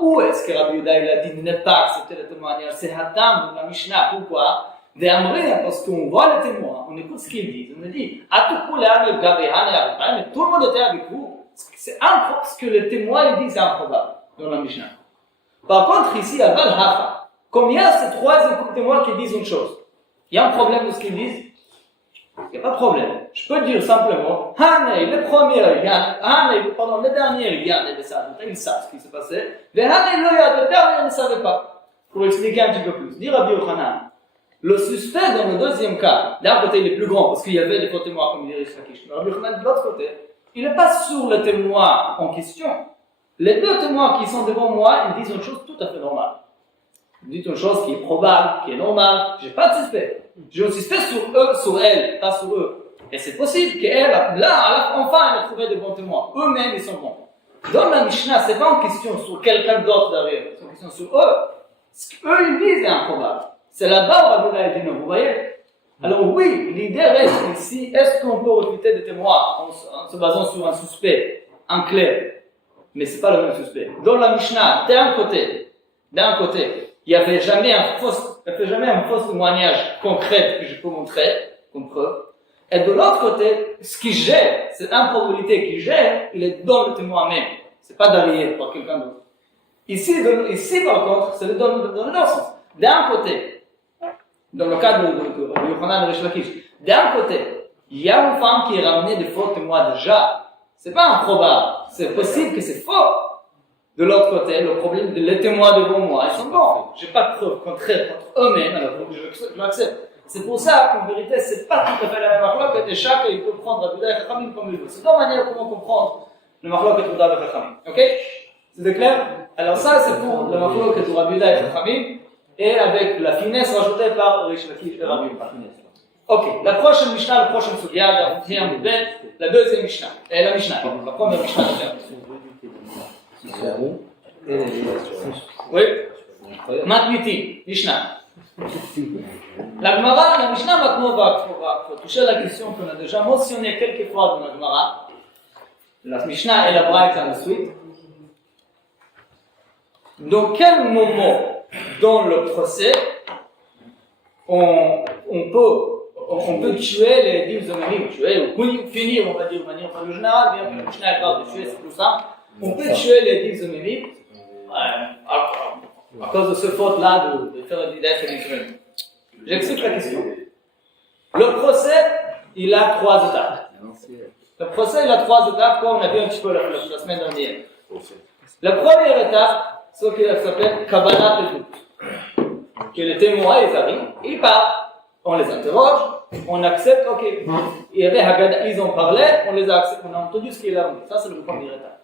Où est-ce que Rabbi Yehuda il a dit de ne pas accepter le témoignage? C'est Hatam dans la Mishnah. Pourquoi? Parce qu'on voit les témoins, on écoute ce qu'ils disent, on me dit, tout le monde était avec vous. C'est improbable, ce que les témoins ils disent, c'est improbable dans la Mishnah. Par contre, ici, à Val-Hafa, comme il y a ces troisième couple témoins qui disent une chose, il y a un problème de ce qu'ils disent? Il n'y a pas de problème. Je peux dire simplement, le dernier, il regardait ça, ils savent ce qui s'est passé, le dernier ne savait pas. Pour expliquer un petit peu plus, dit Rabbi Yochanan, le suspect dans le deuxième cas, d'un côté il est plus grand parce qu'il y avait des faux témoins comme il dit Reish Lakish, mais Rabbi Yochanan de l'autre côté, il n'est pas sur le témoin en question. Les deux témoins qui sont devant moi, ils disent une chose tout à fait normale. Ils disent une chose qui est probable, qui est normale. J'ai pas de suspect. J'ai un suspect sur eux, sur elle, pas sur eux. Et c'est possible qu'elle, là, enfin, elle a trouvé de bons témoins. Eux-mêmes, ils sont bons. Dans la Mishnah, c'est pas une question sur quelqu'un d'autre derrière. C'est une question sur eux. Ce qu'eux, ils disent est improbable. C'est là-bas où Rabbi Yehuda dit non, vous voyez? Alors oui, l'idée reste ici, est-ce qu'on peut refuter des témoins en se basant sur un suspect, un clair? Mais c'est pas le même suspect. Dans la Mishnah, d'un côté, il n'y avait jamais un faux témoignage concret que je peux montrer, comme preuve. Et de l'autre côté, ce qui gère, cette improbabilité qui gère, il est dans le témoin même. C'est pas derrière par quelqu'un d'autre. Ici, par contre, c'est dans l'autre sens. D'un côté, dans le cas de Yochanan et Reish Lakish, d'un côté, il y a une femme qui est ramenée des faux témoins déjà. C'est pas improbable. C'est possible que c'est faux. De l'autre côté, le problème les témoins devant moi, ils sont bons. J'ai pas de preuve contraire contre eux-mêmes, alors je l'accepte. C'est pour ça qu'en vérité, c'est pas tout à fait la même affaire, et chacun il peut prendre Rabbi Yehuda et Chachamim comme il veut. C'est deux manières comment comprendre le Machloket Uda et Chachamim. Ok? C'est clair? Alors ça, c'est pour le Machloket Rabbi Uda et Chachamim, et avec la finesse rajoutée par Rish Lakish et Rabbi Uda. Ok, la prochaine Mishnah, la prochaine Sugya, la deuxième Mishnah. La Mishnah, la première Mishnah. Oui? Matniti, Mishnah. La Gemara, la Mishnah maintenant va toucher la question qu'on a déjà mentionnée quelques fois dans la Gemara. La Mishnah et la Braïta ensuite. Dans quel moment dans le procès on peut tuer les 10 homonymes, tuer ou finir, on va dire de manière plus générale, bien que la Mishnah parle de tuer, c'est plus simple. On peut tuer les 10 homonymes à cause de ce faute-là de faire des homonymes. J'explique la question. Le procès, il a 3 étapes. Le procès, il a 3 étapes, comme on a vu un petit peu la semaine dernière. La première étape, c'est ce qui s'appelle Kabbalat et doute. Que les témoins, ils arrivent, ils parlent, on les interroge, on accepte, ok. Il y avait Haggadah, ils ont parlé, on les a acceptés, on a entendu ce qu'il a dit. Ça, c'est la première étape.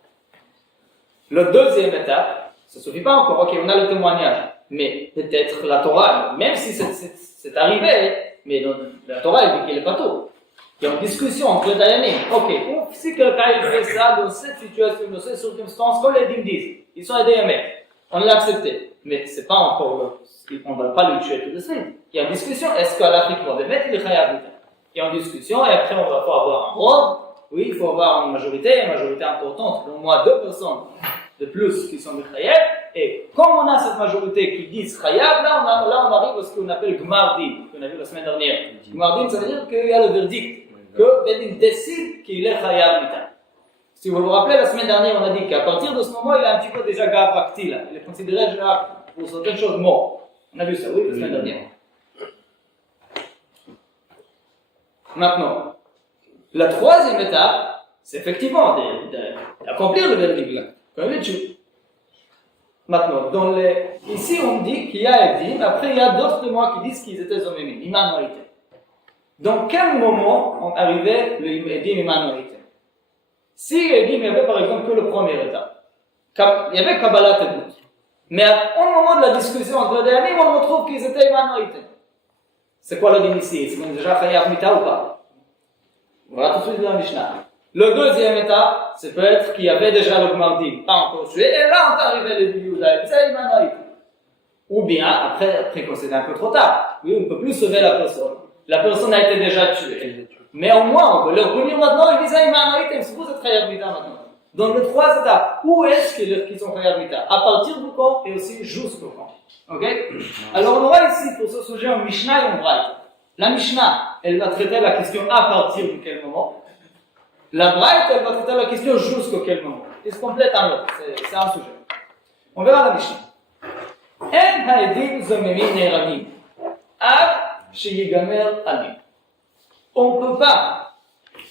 La deuxième étape, ça ne suffit pas encore, ok, on a le témoignage, mais peut-être la Torah, même si c'est arrivé, mais la Torah, elle dit qu'il n'est pas tout. Il y a une discussion entre les Dayanim. Ok, si quelqu'un fait ça dans cette situation, dans cette circonstance, comme les Dim disent, ils sont aidés à mettre. On l'a accepté, mais c'est pas encore, on ne va pas le tuer tout de suite. Il y a une discussion, est-ce qu'à l'Afrique, on va mettre les Chayav? Il y a une discussion, et après, on va pas avoir un rôle. Oui, il faut avoir une majorité importante, au moins 2 personnes de plus qui sont des Chayav. Et comme on a cette majorité qui dit Chayav, là on arrive à ce qu'on appelle Gmardin, qu'on a vu la semaine dernière. Gmardin, ça veut dire qu'il y a le verdict, que Bedin décide qu'il est Chayav Mita. Si vous vous rappelez, la semaine dernière, on a dit qu'à partir de ce moment, il est un petit peu déjà Gavrakti, là. Il est considéré déjà pour certaines choses mort. On a vu ça, oui, la semaine dernière. Maintenant, la troisième étape, c'est effectivement d'accomplir le verdict, comme le tue. Maintenant, ici on dit qu'il y a Edim, après il y a d'autres témoins qui disent qu'ils étaient homonymes, Imanoïté. Dans quel moment on arrivait le Edim Imanoïté? Si Edim, il y avait par exemple que le premier étape, il y avait Kabbalat et doute. Mais au moment de la discussion entre les Dayanim, on retrouve qu'ils étaient Imanoïtés. C'est quoi le Edim ici? Est-ce qu'on est déjà Chayav Mita ou pas? Voilà tout de suite dans la Mishnah. Le deuxième état, c'est peut-être qu'il y avait déjà le Gmardim, pas encore tué, et là on est arrivé les Yudaï, c'est Imanoït. Ou bien, après quand c'est un peu trop tard, oui, on ne peut plus sauver la personne. La personne a été déjà tuée. Mais au moins, on peut le revenir maintenant, ils disent Imanoït, c'est vous êtes Chayav Mita maintenant. Dans les 3 étapes, où est-ce qu'ils sont Chayav Mita? À partir du quand et aussi jusqu'au quand. Ok? Alors on aura ici, pour ce sujet, un Mishnah et un Braïta. La Mishnah, elle va traiter la question à partir de quel moment. La Braïta, elle va traiter la question jusqu'à quel moment. Ils se complètent en l'autre, c'est un sujet. On verra la Mishnah. En haedim zomemim neiranim, ad sheyigamer alim. On ne peut pas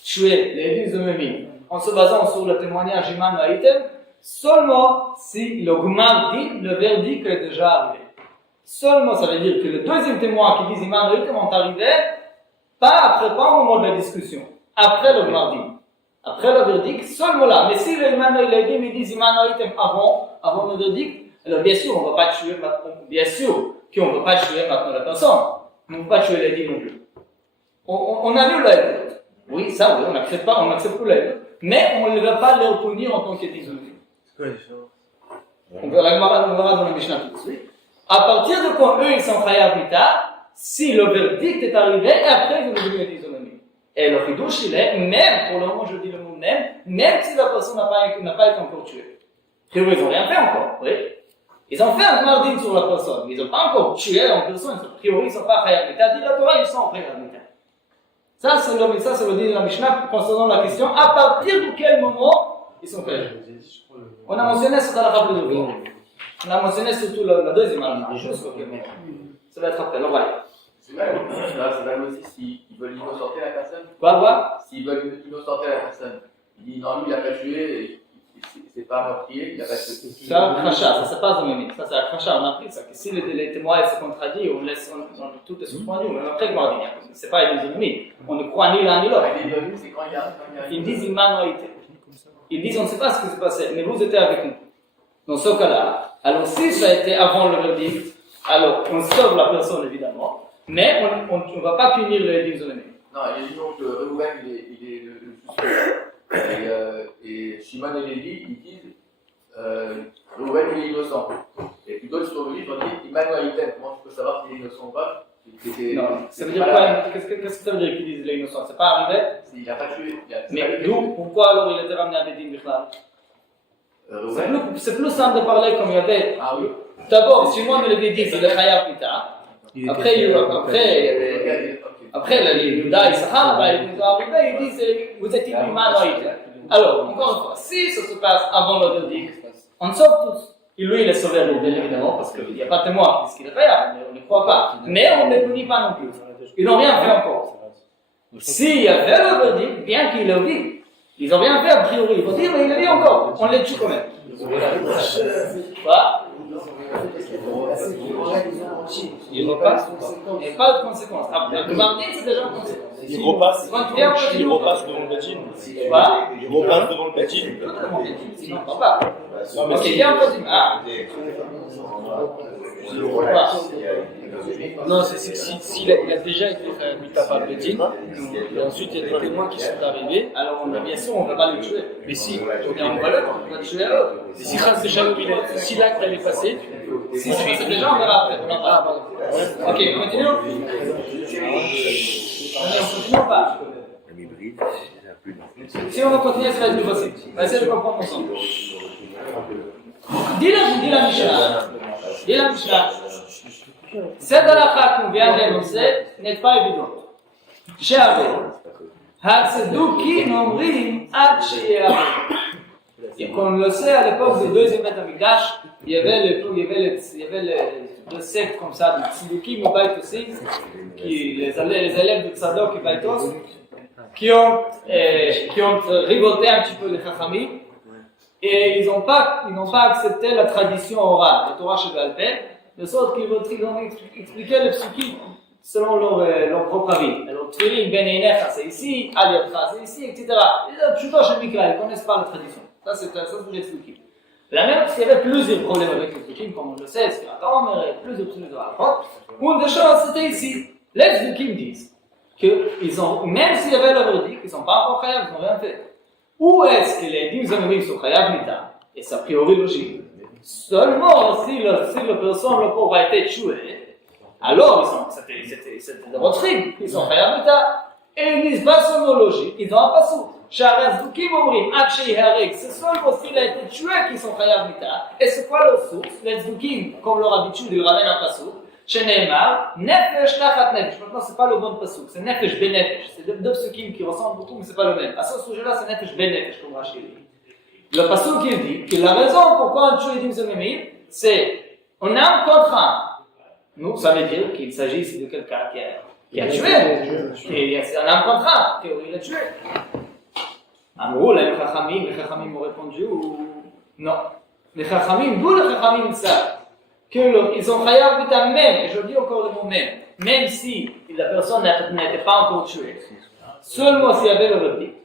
tuer les 10 zomemim en se basant sur le témoignage Iman Haïtem seulement si le Gmardin, le verdict est déjà arrivé. Seulement, ça veut dire que le deuxième témoin qui dit Iman Haïtem est arrivé, pas au moment de la discussion, après le Gmardin. Après le verdict, seulement là. Mais si les Imanoïtim disent Imanoïtim avant le verdict, alors bien sûr, on ne va pas tuer maintenant. Bien sûr qu'on ne va pas tuer maintenant la personne. On ne va pas tuer les dix non plus. On annule l'aide. Oui, ça, oui, on n'accepte plus l'aide. Mais on ne va pas les punir en tant que dix. C'est quoi la différence? On verra dans le Mishnah tout de suite. À partir de quand eux, ils sont Chayav Mita, si le verdict est arrivé, et après, ils vont devenir des homonymes. Et le chidouche, il est, même, pour le moment je dis le mot même si la personne n'a pas été encore tuée. Ils n'ont rien fait encore, oui. Ils ont fait un Gmardin sur la personne, mais ils n'ont pas encore tué en personne, a priori ils ne sont pas Chayav Mita. Dit la Torah, ils sont Chayav Mita. Ça, c'est le dit de la Mishnah concernant la question, à partir de quel moment ils sont Chayav Mita. On a mentionné ce halakha plus de fois. On a mentionné surtout la deuxième halakha, juste au moment. Ça va être après, on va aller. C'est valable aussi s'ils veulent innocenter la personne. Quoi? S'ils veulent innocenter la personne. Ils disent non, lui il n'a pas tué, c'est pas meurtrier, il n'a pas tué. C'est un crachat, ça c'est pas un ça c'est un crachat, on a appris ça. Que si les témoins se contradisent, on laisse tout est suspendu, même après Gmardin, c'est pas des ennemis. On ne croit ni l'un ni l'autre. Les deux c'est quand il arrive. Ils disent Imanoïté. ils disent on ne sait pas ce qui s'est passé, mais vous étiez avec nous. Dans ce cas-là, alors si ça a été avant le verdict, alors on sauve la personne évidemment, mais on ne va pas punir les dix-onés. Non, il dit donc que Reuven, il est le suspect. Et Shimon et Lévi, ils disent Reuven, il est innocent. Et puis d'autres sur le livre disent Emmanuel Iten. Comment tu peux savoir s'il est innocent ou pas? Non, ça veut dire quoi? Qu'est-ce que ça veut dire qu'ils disent les innocents? C'est pas arrivé? Il n'a pas tué. Mais d'où? Pourquoi alors il était ramené à Bédine Bichlal? C'est plus simple de parler comme il y avait. Ah oui. D'abord, si moi me l'avais dit, c'est le Khayab plus tard. Après, les Judas et Sahara, ils nous ont arrivé, ils disent vous êtes humanoïdes. Alors, encore une fois, si ça se passe avant le verdict, on sauve tous. Et lui, il est sauvé, bien évidemment, parce qu'il n'y a pas de témoin qui disent qu'il est Khayab, mais on ne croit pas. Mais on ne les punit pas non plus. Ils n'ont rien fait encore. S'il y avait le verdict, bien qu'il le dit, ils n'ont rien fait a priori. Ils vont dire, mais il le dit encore, on les tue quand même. Voilà. Il repasse, il n'y a pas de conséquences. Après, le mardi, c'est déjà une conséquence. Il repasse devant le Bédine. Voilà. Il repasse devant le Bédine. Sinon, on ne pas. Ok, bien entendu. Ah. Non, c'est que s'il a déjà été mis par le Bédine, et ensuite il y a des témoins qui sont arrivés, Alors, bien sûr, on ne va pas le tuer. mais si, On va le tuer à eux. si si l'acte allait passer, Si c'est déjà, on verra après. On en parle. Ok, continuons. On continue ou pas? Si on va continuer, ça va être plus facile. On va essayer de comprendre ensemble. Dis la Mishnah. Cette halakha qu'on vient d'énoncer n'est pas évidente. J'avais. Hatzedukim omrim ad she'yeh. Et comme on le sait, à l'époque du deuxième Beth Amikdash, il y avait deux sectes comme ça, de Tzidukim ou Baïtosim, les élèves de Tzadok et Baïtos, qui ont révolté un petit peu les Chachamim, et ils n'ont pas accepté la tradition orale, la Torah Sheba'al Peh, de sorte qu'ils ont expliqué les psukim selon leur propre avis. Alors, Tfilin Ben Einecha, c'est ici, Aliyatcha, c'est ici, etc. Plutôt chez Mikra, ils ne connaissent pas la tradition. Ça, c'est les psukim. La même, parce qu'il y avait plusieurs problèmes avec les psukim, comme on le sait, c'est il y a plusieurs psukim de la Torah. Une des choses, c'était ici. Les psukim disent que même s'il y avait le verdict, ils ne sont pas encore khayab, ils n'ont rien fait. Où est-ce que les 10 amorim sont khayab mita? Et c'est a priori logique. Seulement si la personne, le pauvre, a été tué, alors c'était de votre rime, ils sont khayab mita. Et ils disent pas seulement logique, ils ont un passou. Sharazdukim omrim, Akshei Harek, c'est seulement s'il a été tué qu'ils sont khayab mita. Et c'est quoi leur source? Les Zdukim, comme leur habitude, ils ramènent un passou. Chez Neymar, Nefesh Tachat Nefesh. Maintenant, c'est pas le bon passouk, c'est Nefesh Ben Nefesh. C'est deux psukim qui ressemblent beaucoup, mais c'est pas le même. À ce sujet-là, c'est Nefesh Ben Nefesh, comme Rachid dit. Le passouk, il dit que la raison pourquoi on tue les Dimzomimim, c'est on a un contrat. Nous, ça veut dire qu'il s'agit de quelqu'un qui a tué. On a un contrat, qu'il a tué. Amrou, les Chachamim ont répondu ou non. Les Chachamim, d'où les Chachamim savent qu'ils sont khayab mita même, et je dis encore le mot même si la personne n'était pas encore tuée, seulement s'il y avait le verdict.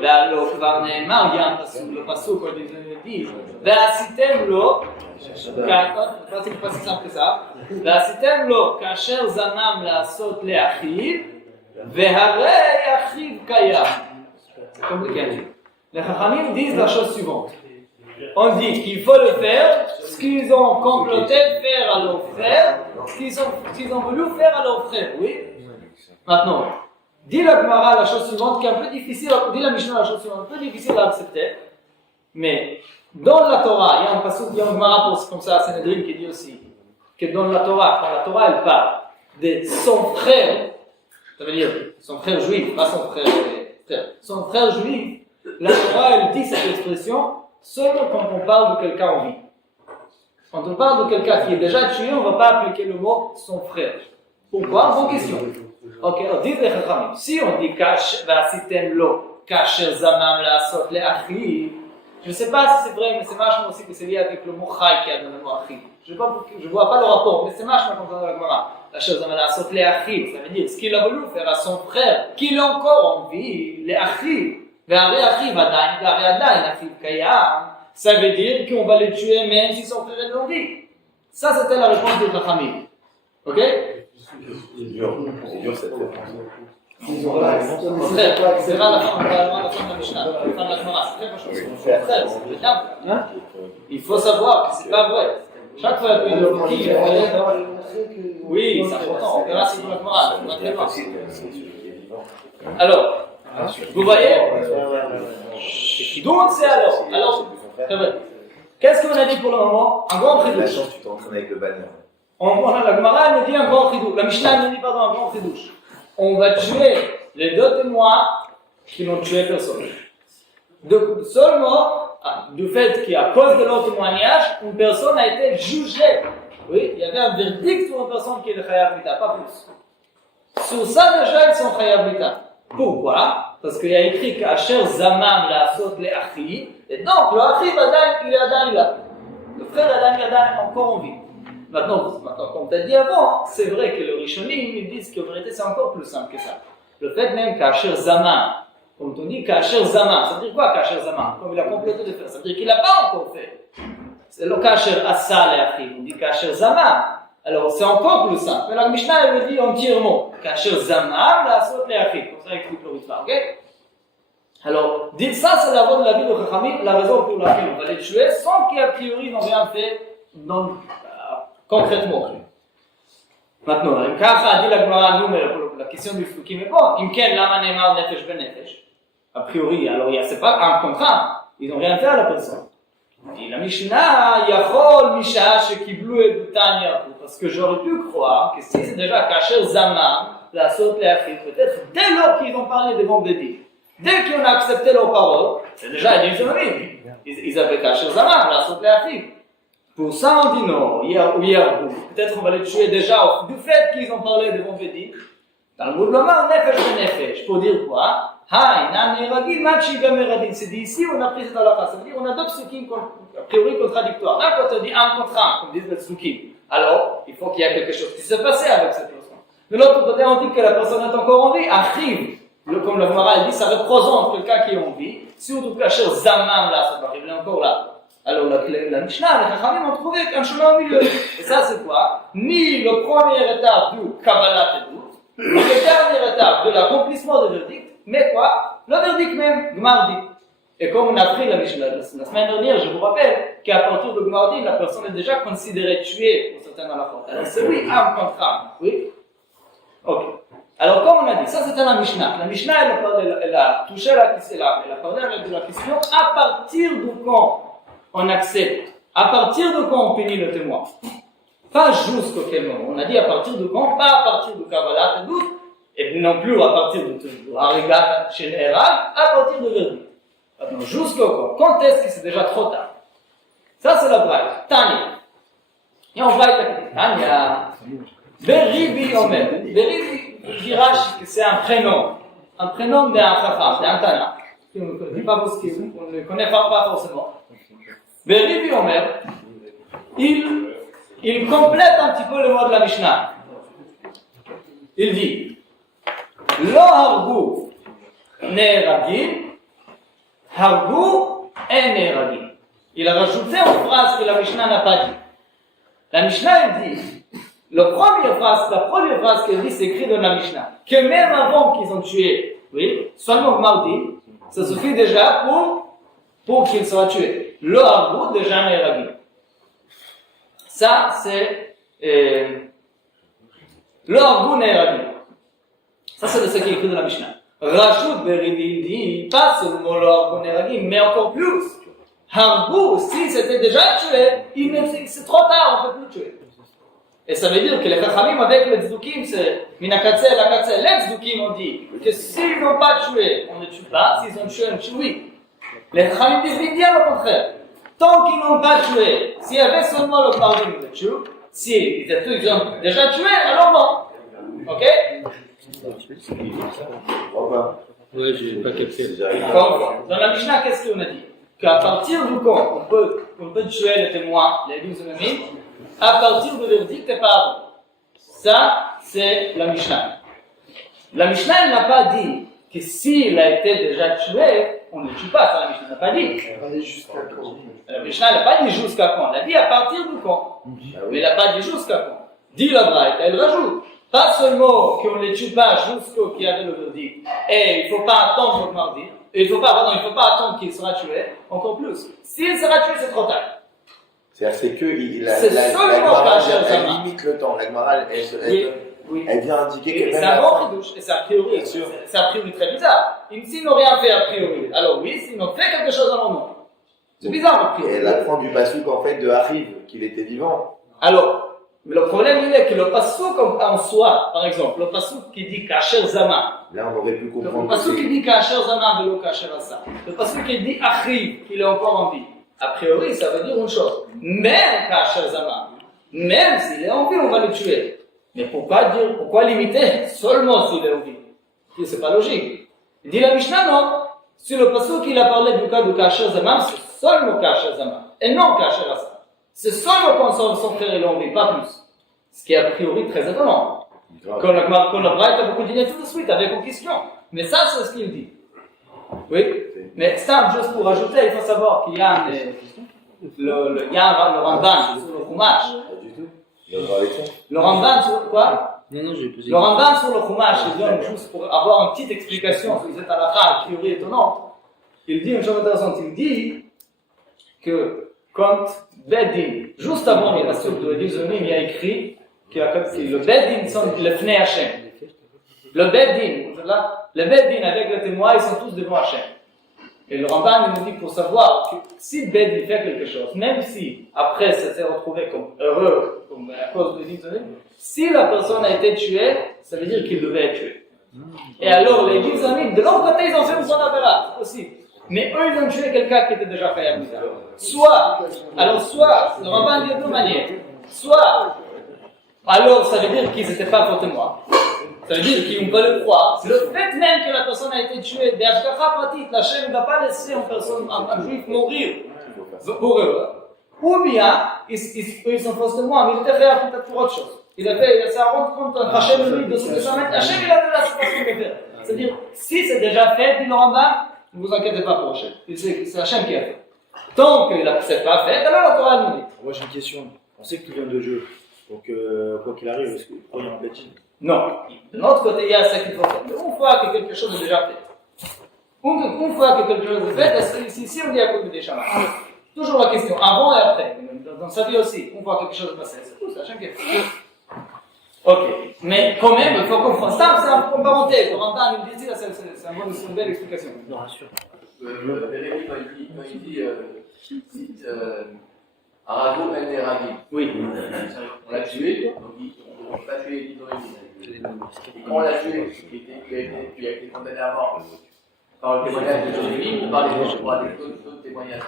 Là, il y a un passage où ils disent V'asitem lo, c'est pas si simple que ça, V'asitem lo, kasher zanam la'asot le'achiv, ve'harei achiv kayam. C'est compliqué. Les Chachamim disent la chose suivante. On dit qu'il faut le faire, ce qu'ils ont comploté faire à leurs frères, ce qu'ils ont voulu faire à leurs frères, oui. Maintenant, dit la Gemara la chose suivante qui est un peu difficile, dit la Mishnah la chose suivante, un peu difficile à accepter, mais dans la Torah, il y a un passage, il y a une Gemara comme ça à Sanhedrin qui dit aussi que dans la Torah, quand la Torah elle parle de son frère, ça veut dire son frère juif, pas son frère, son frère juif, la Torah elle dit cette expression seulement quand on parle de quelqu'un en vie. Quand on parle de quelqu'un qui est déjà tué, on ne va pas appliquer le mot son frère. Pourquoi? Bonne question. Ok, on dit les Chachamim. Si on dit V'asitem lo, kasher zamam la'asot le'achi, je ne sais pas si c'est vrai, mais c'est vachement aussi que c'est lié avec le mot chai qui a dans le mot achi. Je ne vois pas le rapport, mais c'est vachement comme ça dans la Gemara. Kasher zamam la'asot le'achi, ça veut dire ce qu'il a voulu faire à son frère, qu'il est encore en vie, le'achi. Ça veut dire qu'on va les tuer même s'ils sont frères de vie. Ça, c'était la réponse de Chachamim. Ok? C'est dur cette réponse. C'est pas la fin de la Mishnah, la fin de la Gemara, c'est très proche. Il faut savoir que c'est pas vrai. Chaque fois qu'il y a une logique, oui, c'est important, on verra si c'est la Gemara, alors, vous voyez? Donc c'est alors, très bien. Qu'est-ce qu'on a dit pour le moment? Un grand La chidouche. chance, tu t'entraînes avec le banner. On a la Gemara, elle nous dit un grand chidouche. La Mishnah nous dit pardon, un grand chidouche. On va tuer les deux témoins qui n'ont tué personne. Donc, seulement du fait qu'à cause de leur témoignage, une personne a été jugée. Oui, il y avait un verdict sur une personne qui est le Chayav Mita, pas plus. Sur ça déjà, ils sont Chayav Mita. Pourquoi? Parce qu'il y a écrit qu'Asher Zamam la Sot le Achi, et donc le Achi, il est Adam là. Le frère Adam est encore en vie. Maintenant, comme tu as dit avant, c'est vrai que le Rishonim, ils disent qu'en vérité, c'est encore plus simple que ça. Le fait même qu'Asher Zaman, comme on dit qu'Asher Zaman, ça veut dire quoi qu'Asher Zaman? Comme il a complété de faire, ça veut dire qu'il n'a pas encore fait. C'est le qu'Asher Assa le Achi, on dit qu'Asher Zaman. Alors c'est encore plus simple. Mais la Mishnah, elle le dit entièrement. Qu'Asher Zaman la Sot le Achi. Comme ça, explique le Ritva, ok? Alors, dites ça, c'est la voie de la vie de Chachamim, la raison pour laquelle on va les tuer sans qu'a priori ils n'ont rien fait concrètement. Maintenant, אם ככה עדי לגמרא נומר, la question du Fouki, mais bon, אם כן, למה נאמר נפש בנפש? A priori, alors c'est pas un contrat, ils n'ont rien fait à la personne. dit la Mishnah, Yachol Misha Shekiblou Edutan Yarou. Parce que j'aurais pu croire que si c'est déjà Kacher Zaman, la saute les Afrique, peut-être dès lors qu'ils ont parlé des bombes de Dieu, dès qu'ils ont accepté leurs paroles, c'est déjà une économie. Ils avaient Kacher Zaman, la saute les Afrique. Pour ça, on dit non, Yarou. Peut-être on va les tuer déjà du fait qu'ils ont parlé des bombes de Dieu. Dans le mouvement, Nefesh Nefesh, pour dire quoi? C'est d'ici on a pris cette halakha. Ça veut dire on a deux psukim a priori contradictoires. D'un côté on dit un contre un, comme disent les psukim. Alors, il faut qu'il y ait quelque chose qui s'est passé avec cette personne. De l'autre côté, on dit que la personne est encore en vie. Arrive, comme la Gemara dit, ça représente quelqu'un qui est en vie. Si on trouve cacher Zamam là, ça va arriver encore là. Alors la Mishnah, les Chachamim ont trouvé un chemin au milieu. Et ça c'est quoi? Ni le premier étape du Kabbalah et doute, ni le dernier étape de l'accomplissement du verdict, mais quoi? Le verdict même, Gmardi. Et comme on a appris la Mishnah la semaine dernière, je vous rappelle qu'à partir de Gmardi, la personne est déjà considérée tuée pour certaines halachot. Alors c'est oui, âme contre âme. Oui? Ok. Alors comme on a dit, ça c'était la Mishnah. La Mishnah, elle a touché la question, elle a parlé de la question à partir de quand on accepte, à partir de quand on punit le témoin. Pas jusqu'au quel moment. On a dit à partir de quand, pas à partir de Kabbalah et doute, et non plus à partir de Harigat général, à partir de verdict. Maintenant, jusqu'au quand est-ce que c'est déjà trop tard? Ça c'est la braille. Tania. Et on va être Tania. Beribi Omer. Beribi, je dirais que c'est un prénom d'un chacham, d'un Tana. On ne dit pas parce qu'on ne le connaît pas forcément. Beribi Omer, il complète un petit peu le mot de la Mishnah. Il dit Lo hargu ne'eragim, hargu en ne'eragim. Il a rajouté une phrase que la Mishnah n'a pas dit. La Mishnah elle dit, la première phrase qu'elle dit, c'est écrit dans la Mishnah, que même avant qu'ils ont tué, oui, seulement mardi, ça suffit déjà pour qu'ils soient tués. Lo hargu déjà ne'eragim. Ça c'est Lo hargu ne'eragim. Ça, c'est ce qui est écrit dans la Mishnah. Rajoute Beribi dit, pas seulement l'or qu'on est ragim, mais encore plus. Hargou, si c'était déjà tué, c'est trop tard, on ne peut plus tuer. Et ça veut dire que les Chachamim avec les Tzdukim, c'est Minakatse et Lakatse. Les Tzdukim ont dit que s'ils n'ont pas tué, on ne tue pas. S'ils ont tué, on tue, oui. Les Chachamim disent bien le contraire. Tant qu'ils n'ont pas tué, s'il y avait seulement le pardon de tuer, s'ils ont déjà tué, alors non. Ok? Ouais, j'ai pas capté. Dans la Mishnah, qu'est-ce qu'on a dit? Qu'à partir du quand on peut tuer les témoins, les 12 ennemis, à partir du verdict et pas avant. Ça, c'est la Mishnah. La Mishnah, elle n'a pas dit que s'il a été déjà tué, on ne le tue pas, ça la Mishnah n'a pas dit. La Mishnah n'a pas dit jusqu'à quand, elle a dit à partir de quand. Mais elle n'a pas dit jusqu'à quand. Dit la Braïta, elle rajoute. Pas seulement qu'on ne les tue pas jusqu'au qui avait le verdict, et il ne faut pas attendre le mardi, il ne faut pas attendre qu'il sera tué, encore plus. S'il sera tué, c'est trop tard. C'est que C'est seulement elle limite le temps. La Gemara, elle vient indiquer que c'est un bon ridouche, et c'est a priori très bizarre. S'ils n'ont rien fait a priori, alors oui, s'ils n'ont fait quelque chose, alors non. C'est bizarre a priori. Elle apprend du passouk en fait de Hariv, qu'il était vivant. Alors, mais le problème il est que le passouk en soi, par exemple, le passouk qui dit Kasher Zama, Là, on aurait pu comprendre. le passouk qui dit Kasher Zama velo Kasher Asa, le passouk qui dit Achriv, qu'il est encore en vie, a priori ça veut dire une chose, même Kasher Zama, même s'il est en vie, on va le tuer. Mais pourquoi limiter seulement s'il est en vie? C'est pas logique. Il dit la Mishnah, non. Sur le passouk il a parlé du cas de Kasher Zama, c'est seulement Kasher Zama, et non Kasher Asa. C'est seulement quand son frère est en vie, pas plus. Ce qui est a priori très étonnant. Quand la Braïta va continuer tout de suite avec une question. Mais ça, c'est ce qu'il dit. Oui. Mais ça, juste pour ajouter, il faut savoir qu'il y a le Ramban sur le Chumash. Pas du tout. Le Ramban sur quoi? Non, j'ai posé. Le Ramban sur le Chumash, il donne juste pour avoir une petite explication sur cette halakha, a priori étonnante. Il dit une chose intéressante. Il dit que quand Bedin, juste avant le pasuk de Edim, il y a écrit que le Bedin sont le Fnei Hashem. Le Bedin avec le témoin, ils sont tous devant Hashem. Et le Ramban il nous dit pour savoir que si Bedin fait quelque chose, même si après ça s'est retrouvé comme heureux, comme à cause de Edim, si la personne a été tuée, ça veut dire qu'il devait être tué. Et alors les Edim, de l'autre côté, ils ont fait une bonne avéra, c'est possible. Mais eux, ils ont tué quelqu'un qui était déjà fait à soit, le Ramban dit de deux manières. Soit, alors ça veut dire qu'ils n'étaient pas faux témoins. Ça veut dire qu'ils n'ont pas le croire. Le fait même que la personne a été tuée, d'Ashgacha pratique, la chaîne ne va pas laisser une personne, un juif mourir pour eux. Ou bien, ils sont faux témoins, mais il était fait peut-être pour autre chose. Il a fait, ça rend compte, Hachem lui, de ce que ça met. Hachem, il a fait la situation de faire. C'est-à-dire, si c'est déjà fait, dit le Ramban, ne vous inquiétez pas pour Hachem. C'est Hachem qui a fait. Tant qu'il ne s'est pas fait, alors la Torah nous dit. Moi j'ai une question. On sait que tout vient de Dieu. Donc quoi qu'il arrive, est-ce qu'il y a un bêtise? Non. De notre côté, il y a ça qu'il faut faire. Mais une fois que quelque chose est déjà fait, une fois que quelque chose est fait, si on dit à côté des chamans, toujours la question, avant et après, dans sa vie aussi, une fois que quelque chose est passé, c'est tout, c'est Hachem qui a fait. Ok, mais quand même, il faut comprendre. Ça, c'est un parenthèse. Le Ramban nous dit, c'est une belle explication. Non, rassure. Rémi, quand il dit Arago El Neragim, Oui. on l'a tué, donc on ne peut pas tuer les Noémie. Et quand on l'a tué, il a été condamné à mort par le témoignage de Noémie, on parle d'autres témoignages.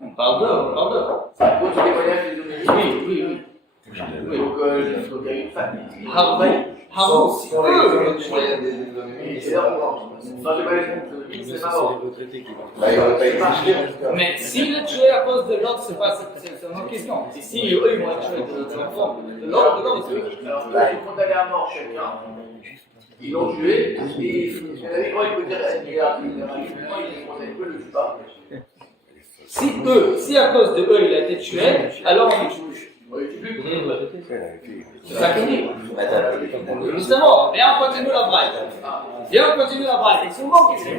On parle d'eux. C'est à cause du témoignage de Noémie. Oui. Donc, il y a une famille. Harou, si eux, C'est là, sans le témoignage de Noémie, c'est pas mort. mais s'il est tué à cause de l'autre, c'est une autre question. Si eux, ils vont être tués de l'enfant, de l'autre, Alors, là, ils ont condamné à mort chacun. Ils l'ont tué. Et il peut dire il a le tue pas. si à cause de eux, il a été tué, alors on le tue. C'est ça qu'il dit. Justement, viens, on continue la braille. Ils sont bons qui sont.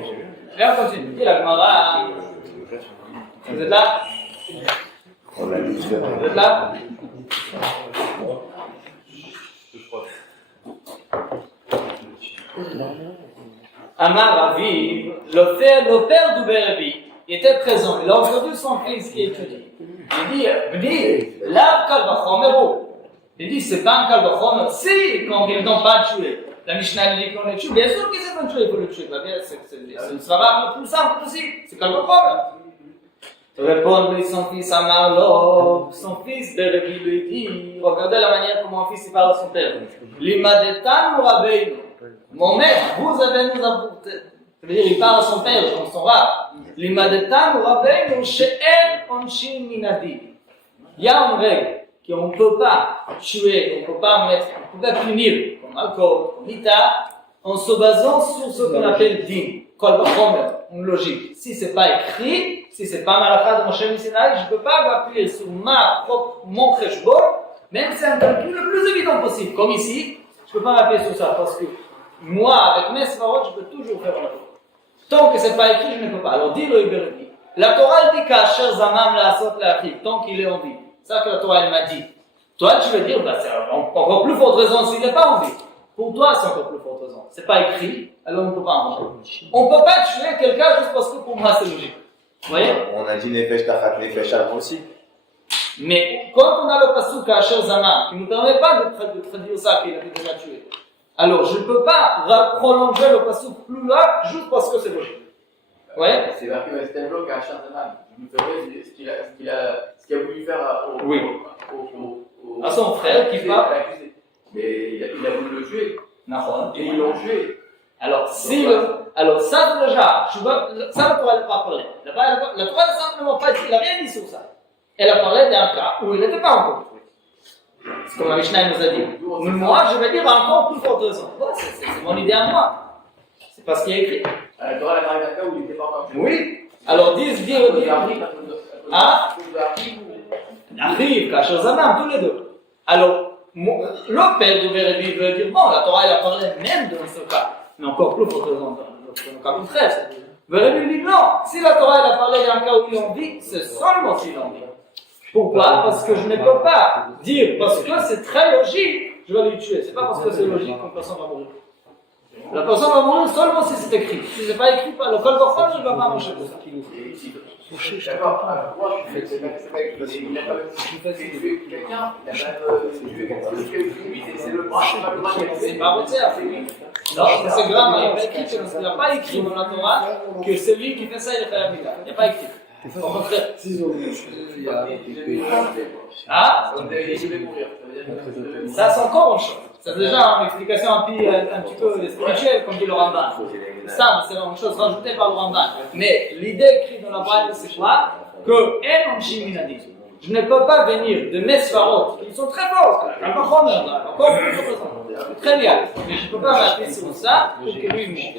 Viens, on continue. Dis la Gemara. Vous êtes là? On l'a dit. Vous êtes là? Amar Ravi, le père du Bérébi, il était présent. Il a entendu son fils qui étudie. Il dit, la Kalvachomeru. Il dit, c'est pas un Kalvachomer. Si, quand ils n'ont pas tué, la Mishnah dit qu'on les tue. Bien sûr qu'ils ont tué pour le tuer. C'est une svara le plus simple possible. C'est Kalvachomer. Répond son fils Amar, son fils Bérébi lui dit, regardez la manière comment un fils parle à son père. Limadetan ou Rabbeinu. Mon maître, vous avez nous apporté. Ça veut dire, il parle à son père, dans son rab. Limadetan ou Rabbeinu she'en onshin minadi. Il y a une règle qu'on ne peut pas tuer, on ne peut pas mettre, on ne peut pas punir, comme alcool, comme l'ita, en se basant sur ce qu'on appelle din, kol vachomer. une logique. Si c'est pas écrit, si c'est pas Malakha de Moshe Missinaï, je peux pas m'appuyer sur mon Kheshbon, même si c'est un calcul le plus évident possible. Comme ici, je peux pas m'appuyer sur ça parce que moi, avec mes svarot, je peux toujours faire la faute. Tant que c'est pas écrit, je ne peux pas. Alors, dis le Iberbi. La Torah elle dit qu'Asher Zamam la Asot la Achim, tant qu'il est en vie. C'est ça que la Torah elle m'a dit. Toi, tu veux dire, bah, c'est encore plus forte raison s'il n'est pas en vie. Pour toi, c'est encore plus forte raison. C'est pas écrit, alors on ne peut pas en manger. On ne peut pas tuer quelqu'un juste parce que pour moi c'est logique. Vous voyez? On a dit Nefesh Tachat Nefesh avant aussi. Mais quand on a le passouk à Asher Zamam, qui ne nous permet pas de traduire ça qu'il a déjà tué, alors je ne peux pas prolonger le passouk plus loin juste parce que c'est logique. Ouais. C'est marqué dans le bloc à Charzaman. Je me ferai ce qu'il a voulu faire à son frère qui va. Mais il a voulu le tuer. Et ils l'ont tué. Alors, alors ça déjà, ça la Torah n'a pas parlé. La Torah n'a simplement pas dit, il n'a rien dit sur ça. Elle a parlé d'un cas où il n'était pas encore tué. C'est comme la Mishnah nous a dit. Mais moi, je vais dire encore plus forte raison. Bon, c'est mon idée à moi. C'est pas ce qui est écrit. La Torah a parlé d'un cas où il n'était pas encore tué. Oui. Alors, dire. Ah? Arrive, Kasher Zamam, tous les deux. Alors, le père de Bérébi veut dire, bon, la Torah elle a parlé même dans ce cas, mais encore plus forte raison dans le cas plus 13. Bérébi dit non, si la Torah elle a parlé d'un cas où il en vit, c'est seulement s'il en vit. Pourquoi? Parce que je ne peux pas dire, parce que c'est très logique, je vais lui tuer. C'est pas parce que c'est logique qu'une personne va mourir. La personne va mourir seulement si c'est écrit. Si c'est pas écrit, le col d'orphane, il ne va pas manger pour ça. D'accord, moi je fais c'est pas écrit. Il a pas tué quelqu'un, il a tué quelqu'un. C'est le bras, c'est pas Rotzer. Non, c'est grave, il n'y a pas écrit dans la Torah que celui qui fait ça, il est fait la vida. Il n'y a pas écrit. Au contraire. Ah? Ça, c'est encore autre chose. C'est déjà une explication un petit peu spirituelle, comme dit le Ramban. Ça, c'est une chose rajoutée par le Ramban. Mais l'idée écrite dans la Bible, c'est quoi? Que je ne peux pas venir de mes svarot, qui sont très forts, encore plus importants. Très bien. Mais je ne peux pas m'appuyer sur ça pour que lui moure.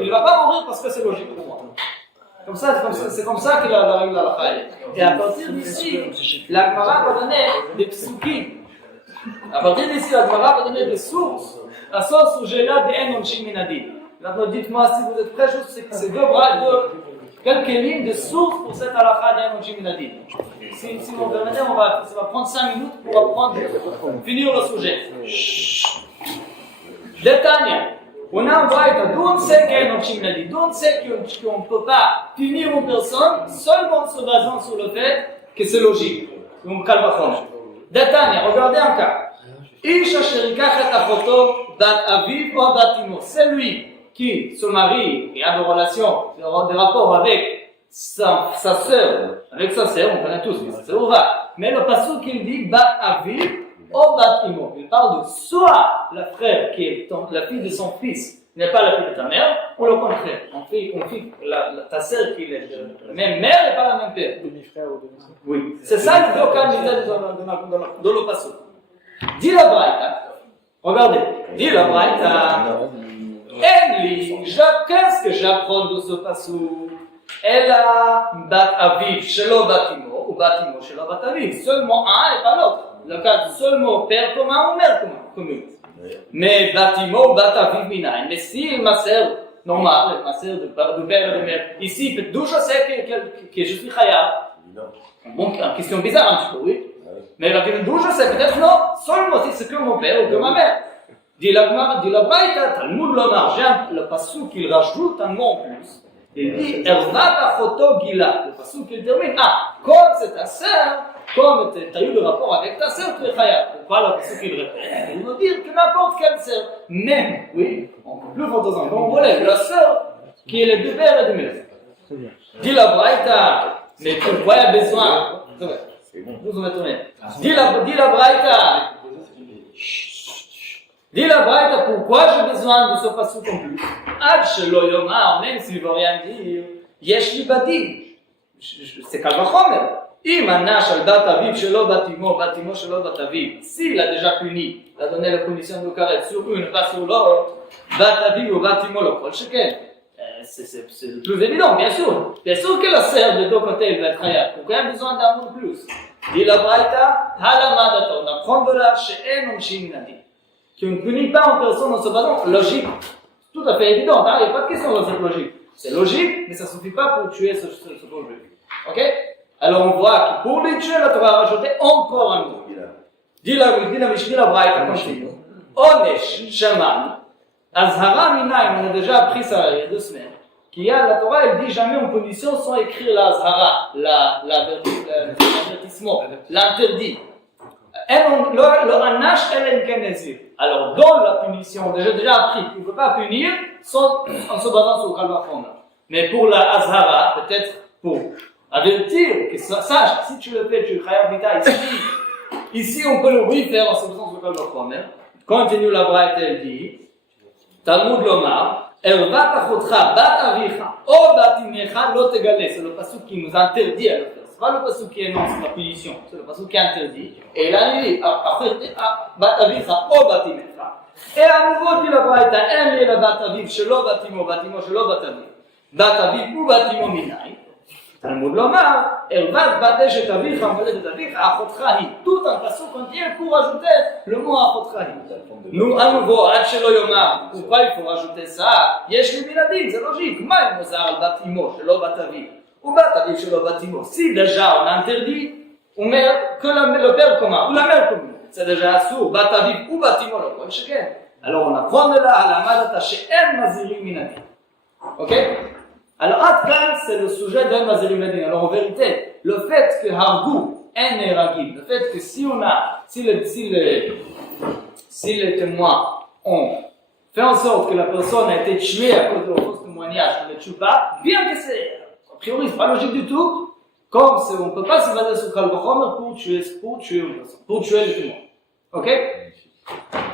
Il ne va pas mourir parce que c'est logique pour moi. C'est comme ça qu'il a la règle à la faille. Et à partir d'ici, la Gemara va donner des psukim. À partir d'ici, la Gemara va donner des sources. La source où j'ai là des Enonchim Minadi. Maintenant, dites-moi si vous êtes prêts, juste c'est deux bras, quelques lignes de sources pour cette halakha d'Enonchim Minadi. Si vous me permettez, ça va prendre 5 minutes pour apprendre, finir le sujet. Détail. On a un braïta, d'où on sait qu'Enonchim Minadi, d'où on sait qu'on ne peut pas punir une personne seulement se basant sur le fait que c'est logique. Donc, calme. Détail, regardez un cas. Isha sherikach et achoto bat aviv ou bat imo. C'est lui qui se marie et a des relations, des rapports avec sa sœur. Avec sa sœur, on connaît tous, sa sœur va. Mais le passouk il dit bat aviv ou bat imo. Il parle de soit la frère qui est la fille de son fils n'est pas la fille de ta mère, ou le contraire. Ta sœur qui est de la même mère n'est pas la même père. Demi-frère ou demi-sœur. Oui. C'est ça le bloc dans le passouk. Dis la braïta, regardez, dis la braïta, Enli, qu'est-ce que j'apprends de ce passou? Elle a bat aviv, shelo batimo, ou batimo, shelo bat aviv, seulement un et pas l'autre. Le cas seulement père commun ou mère commune. Mais batimo, bat aviv minaï, mais si ma sœur normale, ma sœur de père et de mère, ici, peut d'où je sais que je suis khaya. Bon, une question bizarre un petit peu, oui. Mais la question d'où je sais, peut-être non, seulement si c'est que mon père ou que ma mère. Dit la Braïta, Talmud Lomar, j'ai le passou qu'il rajoute un mot en plus. Il dit, Ervat Achoto Gila. Le passou qu'il termine, comme c'est ta sœur, comme tu as eu le rapport avec ta sœur, tu es khaya. Pourquoi le passou qu'il répète? Il veut dire que n'importe quelle sœur, même, oui, encore plus fortement, comme on relève la sœur qui est le de père et de mère. Dit la Braïta, mais pourquoi il y a besoin? Vous me tournez. Dis la Braïta. Dis la Braïta, pourquoi j'ai besoin de ce passage en plus? Ad shelo yomar, même s'il ne veut rien dire, yesh li badim. C'est kal vachomer. Im anash al bat aviv shelo batimo, batimo shelo bat aviv. S'il a déjà puni, il a donné la punition de karet sur une, pas sur l'autre, bat aviv ou batimo le kol sheken. c'est le plus évident, bien sûr. Bien sûr que la serre de deux côtés elle va être khayab. Pourquoi il y a besoin d'un mot de plus? Dit la Braïta, Halamadata, on apprend de là, She'en Omshin Minadi, qu'on ne punit pas en personne en se basant logique. Tout à fait évident, hein? Il n'y a pas de question dans cette logique. C'est logique, mais ça ne suffit pas pour tuer ce projet. Ok? Alors on voit que pour les tuer, la Torah a rajouté encore un mot. Dit la Braïta, continue. Onesh Shaman, Azhara Minaim, on a déjà appris ça il y a 2 semaines. La Torah, elle dit jamais en punition sans écrire la Azhara, l'avertissement, l'interdit. Le Anash, elle est Kenezir. Alors, dans la punition, on a déjà appris qu'on ne peut pas punir en se basant sur le Kalvachon. Mais pour la Azhara, peut-être pour avertir, que sache, si tu le fais, tu khayab vita ici, on peut le refaire en se basant sur le Kalvachon. Continue la Braïta, elle dit, Talmud Lomar, c'est le pasuk qui nous interdit à le faire. C'est pas le pasuk qui énonce la punition, c'est le pasuk qui interdit. Et là, il dit, et à nouveau, dit la Braïta, en li la bataviv, shelo batimo, batimo, shelo bataviv. Bataviv ou batimo minai. Talmud Lomar, Ervat batesh et avicha, envolé de avicha, achotcha hi. Tout un pasuk contient pour ajouter le mot achotcha hi. Nous, à nouveau, Hachelo Yomar, pourquoi il faut rajouter ça? Yesh li biladim, c'est logique. Maï mozar al batimo, shelo bataviv. Ou bataviv, shelo batimo. Si déjà on interdit, on met que le père commun, ou la mère commune. C'est déjà assourd, bataviv ou batimo, le point cheken. Alors on apprend de là, à la madata, she'en mazirim minadim. Ok? Alors, Atkan, c'est le sujet d'un Mazerim Ladin. Alors, en vérité, le fait que Hargou, en Eragim, le fait que si les témoins ont fait en sorte que la personne a été tuée à cause de leur fausse témoignage, on ne le tue pas, bien que c'est, a priori, c'est pas logique du tout, comme on ne peut pas se baser sur Kalvachomer pour tuer une personne, pour tuer le témoin. Ok?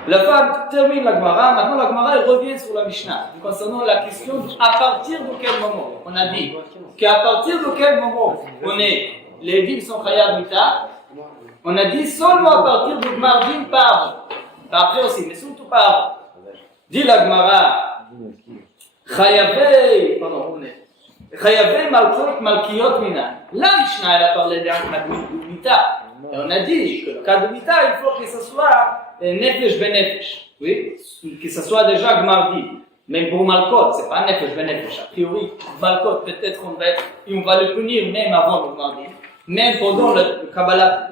La femme termine la Gemara, maintenant la Gemara elle revient sur la Mishnah concernant la question à partir de quel moment. On a dit qu'à partir de quel moment les dîmes sont khayab mita, on a dit seulement à partir de Gmardim par après aussi, mais surtout par avant. Dit la Gemara, Chayavei Malkiyot Mina. La Mishnah elle a parlé d'un cas de mita. Et on a dit que le cas de mita, il faut que ce soit nefesh benefesh, oui, que ce soit déjà gmardi. Mais pour Malkot, c'est pas nefesh benefesh. A priori, Malkot, peut-être on va le punir même avant le gmardi, même pendant le Kabbalah.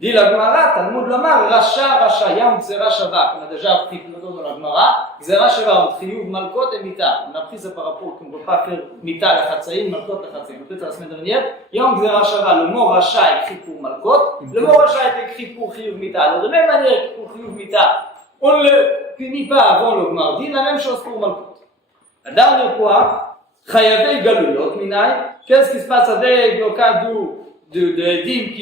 Dit la Gemara, Talmud Lomar, Racha, Yam Gzera Shava. On a déjà appris dans la Gemara, Gzera Shava, entre Chiyuv, Malkot et Mita. On a appris ça par rapport qu'on ne peut pas faire Mita la Chatzaïm, Malkot la Chatzaïm. Peut-être la semaine dernière, Yam Gzera Shava, le mot Racha est écrit pour Malkot, le mot Racha est écrit pour Chiyuv Mita. Alors de même manière que pour Chiyuv Mita, on ne le punit pas avant le Gmardi, la même chose pour Malkot. La dernière fois, Chayavei Galuyot Minai, qu'est-ce qui se passe avec le cas de dîmes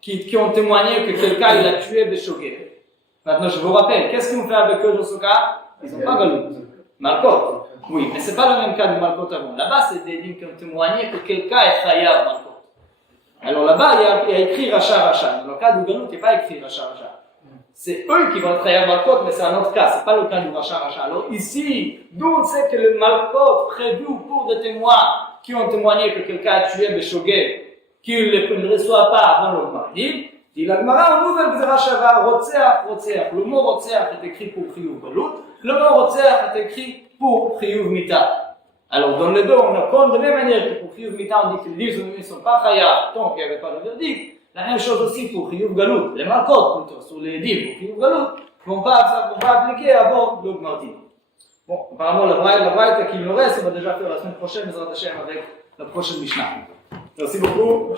qui ont témoigné que quelqu'un il a tué Béchogé. Maintenant, je vous rappelle, qu'est-ce qu'on fait avec eux dans ce cas? Ils n'ont pas galou. Malkot. Oui, mais c'est pas le même cas de Malkot avant. Là-bas, c'est des dîmes qui ont témoigné que quelqu'un est khayab Malkot. Alors là-bas, il y a écrit Racha. Dans le cas du Galout, il n'y a pas écrit Racha. C'est eux qui vont être khayab Malkot, mais c'est un autre cas. C'est pas le cas du Racha. Alors ici, d'où on sait que le Malkot prévu pour des témoins qui ont témoigné que quelqu'un a tué Béchogé, qu'il ne reçoit pas avant le Gmardi, dit la Gemara, on ouvre Gzera Shava, Rotseach. Le mot Rotseach est écrit pour Chiyuv Galut, le mot Rotseach est écrit pour Chiyuv Mita. Alors dans les deux, on apprend de la même manière que pour Chiyuv Mita, on dit que les livres ne sont pas khayab tant qu'il n'y avait pas le verdict. La même chose aussi pour Chiyuv Galut, les Malkot plutôt, sur les livres pour Chiyuv Galut, vont pas appliquer avant le Gmardi. Bon, apparemment la Braïta qui nous reste, on va déjà faire la semaine prochaine, mais on va avec la prochaine Mishnah. Merci beaucoup.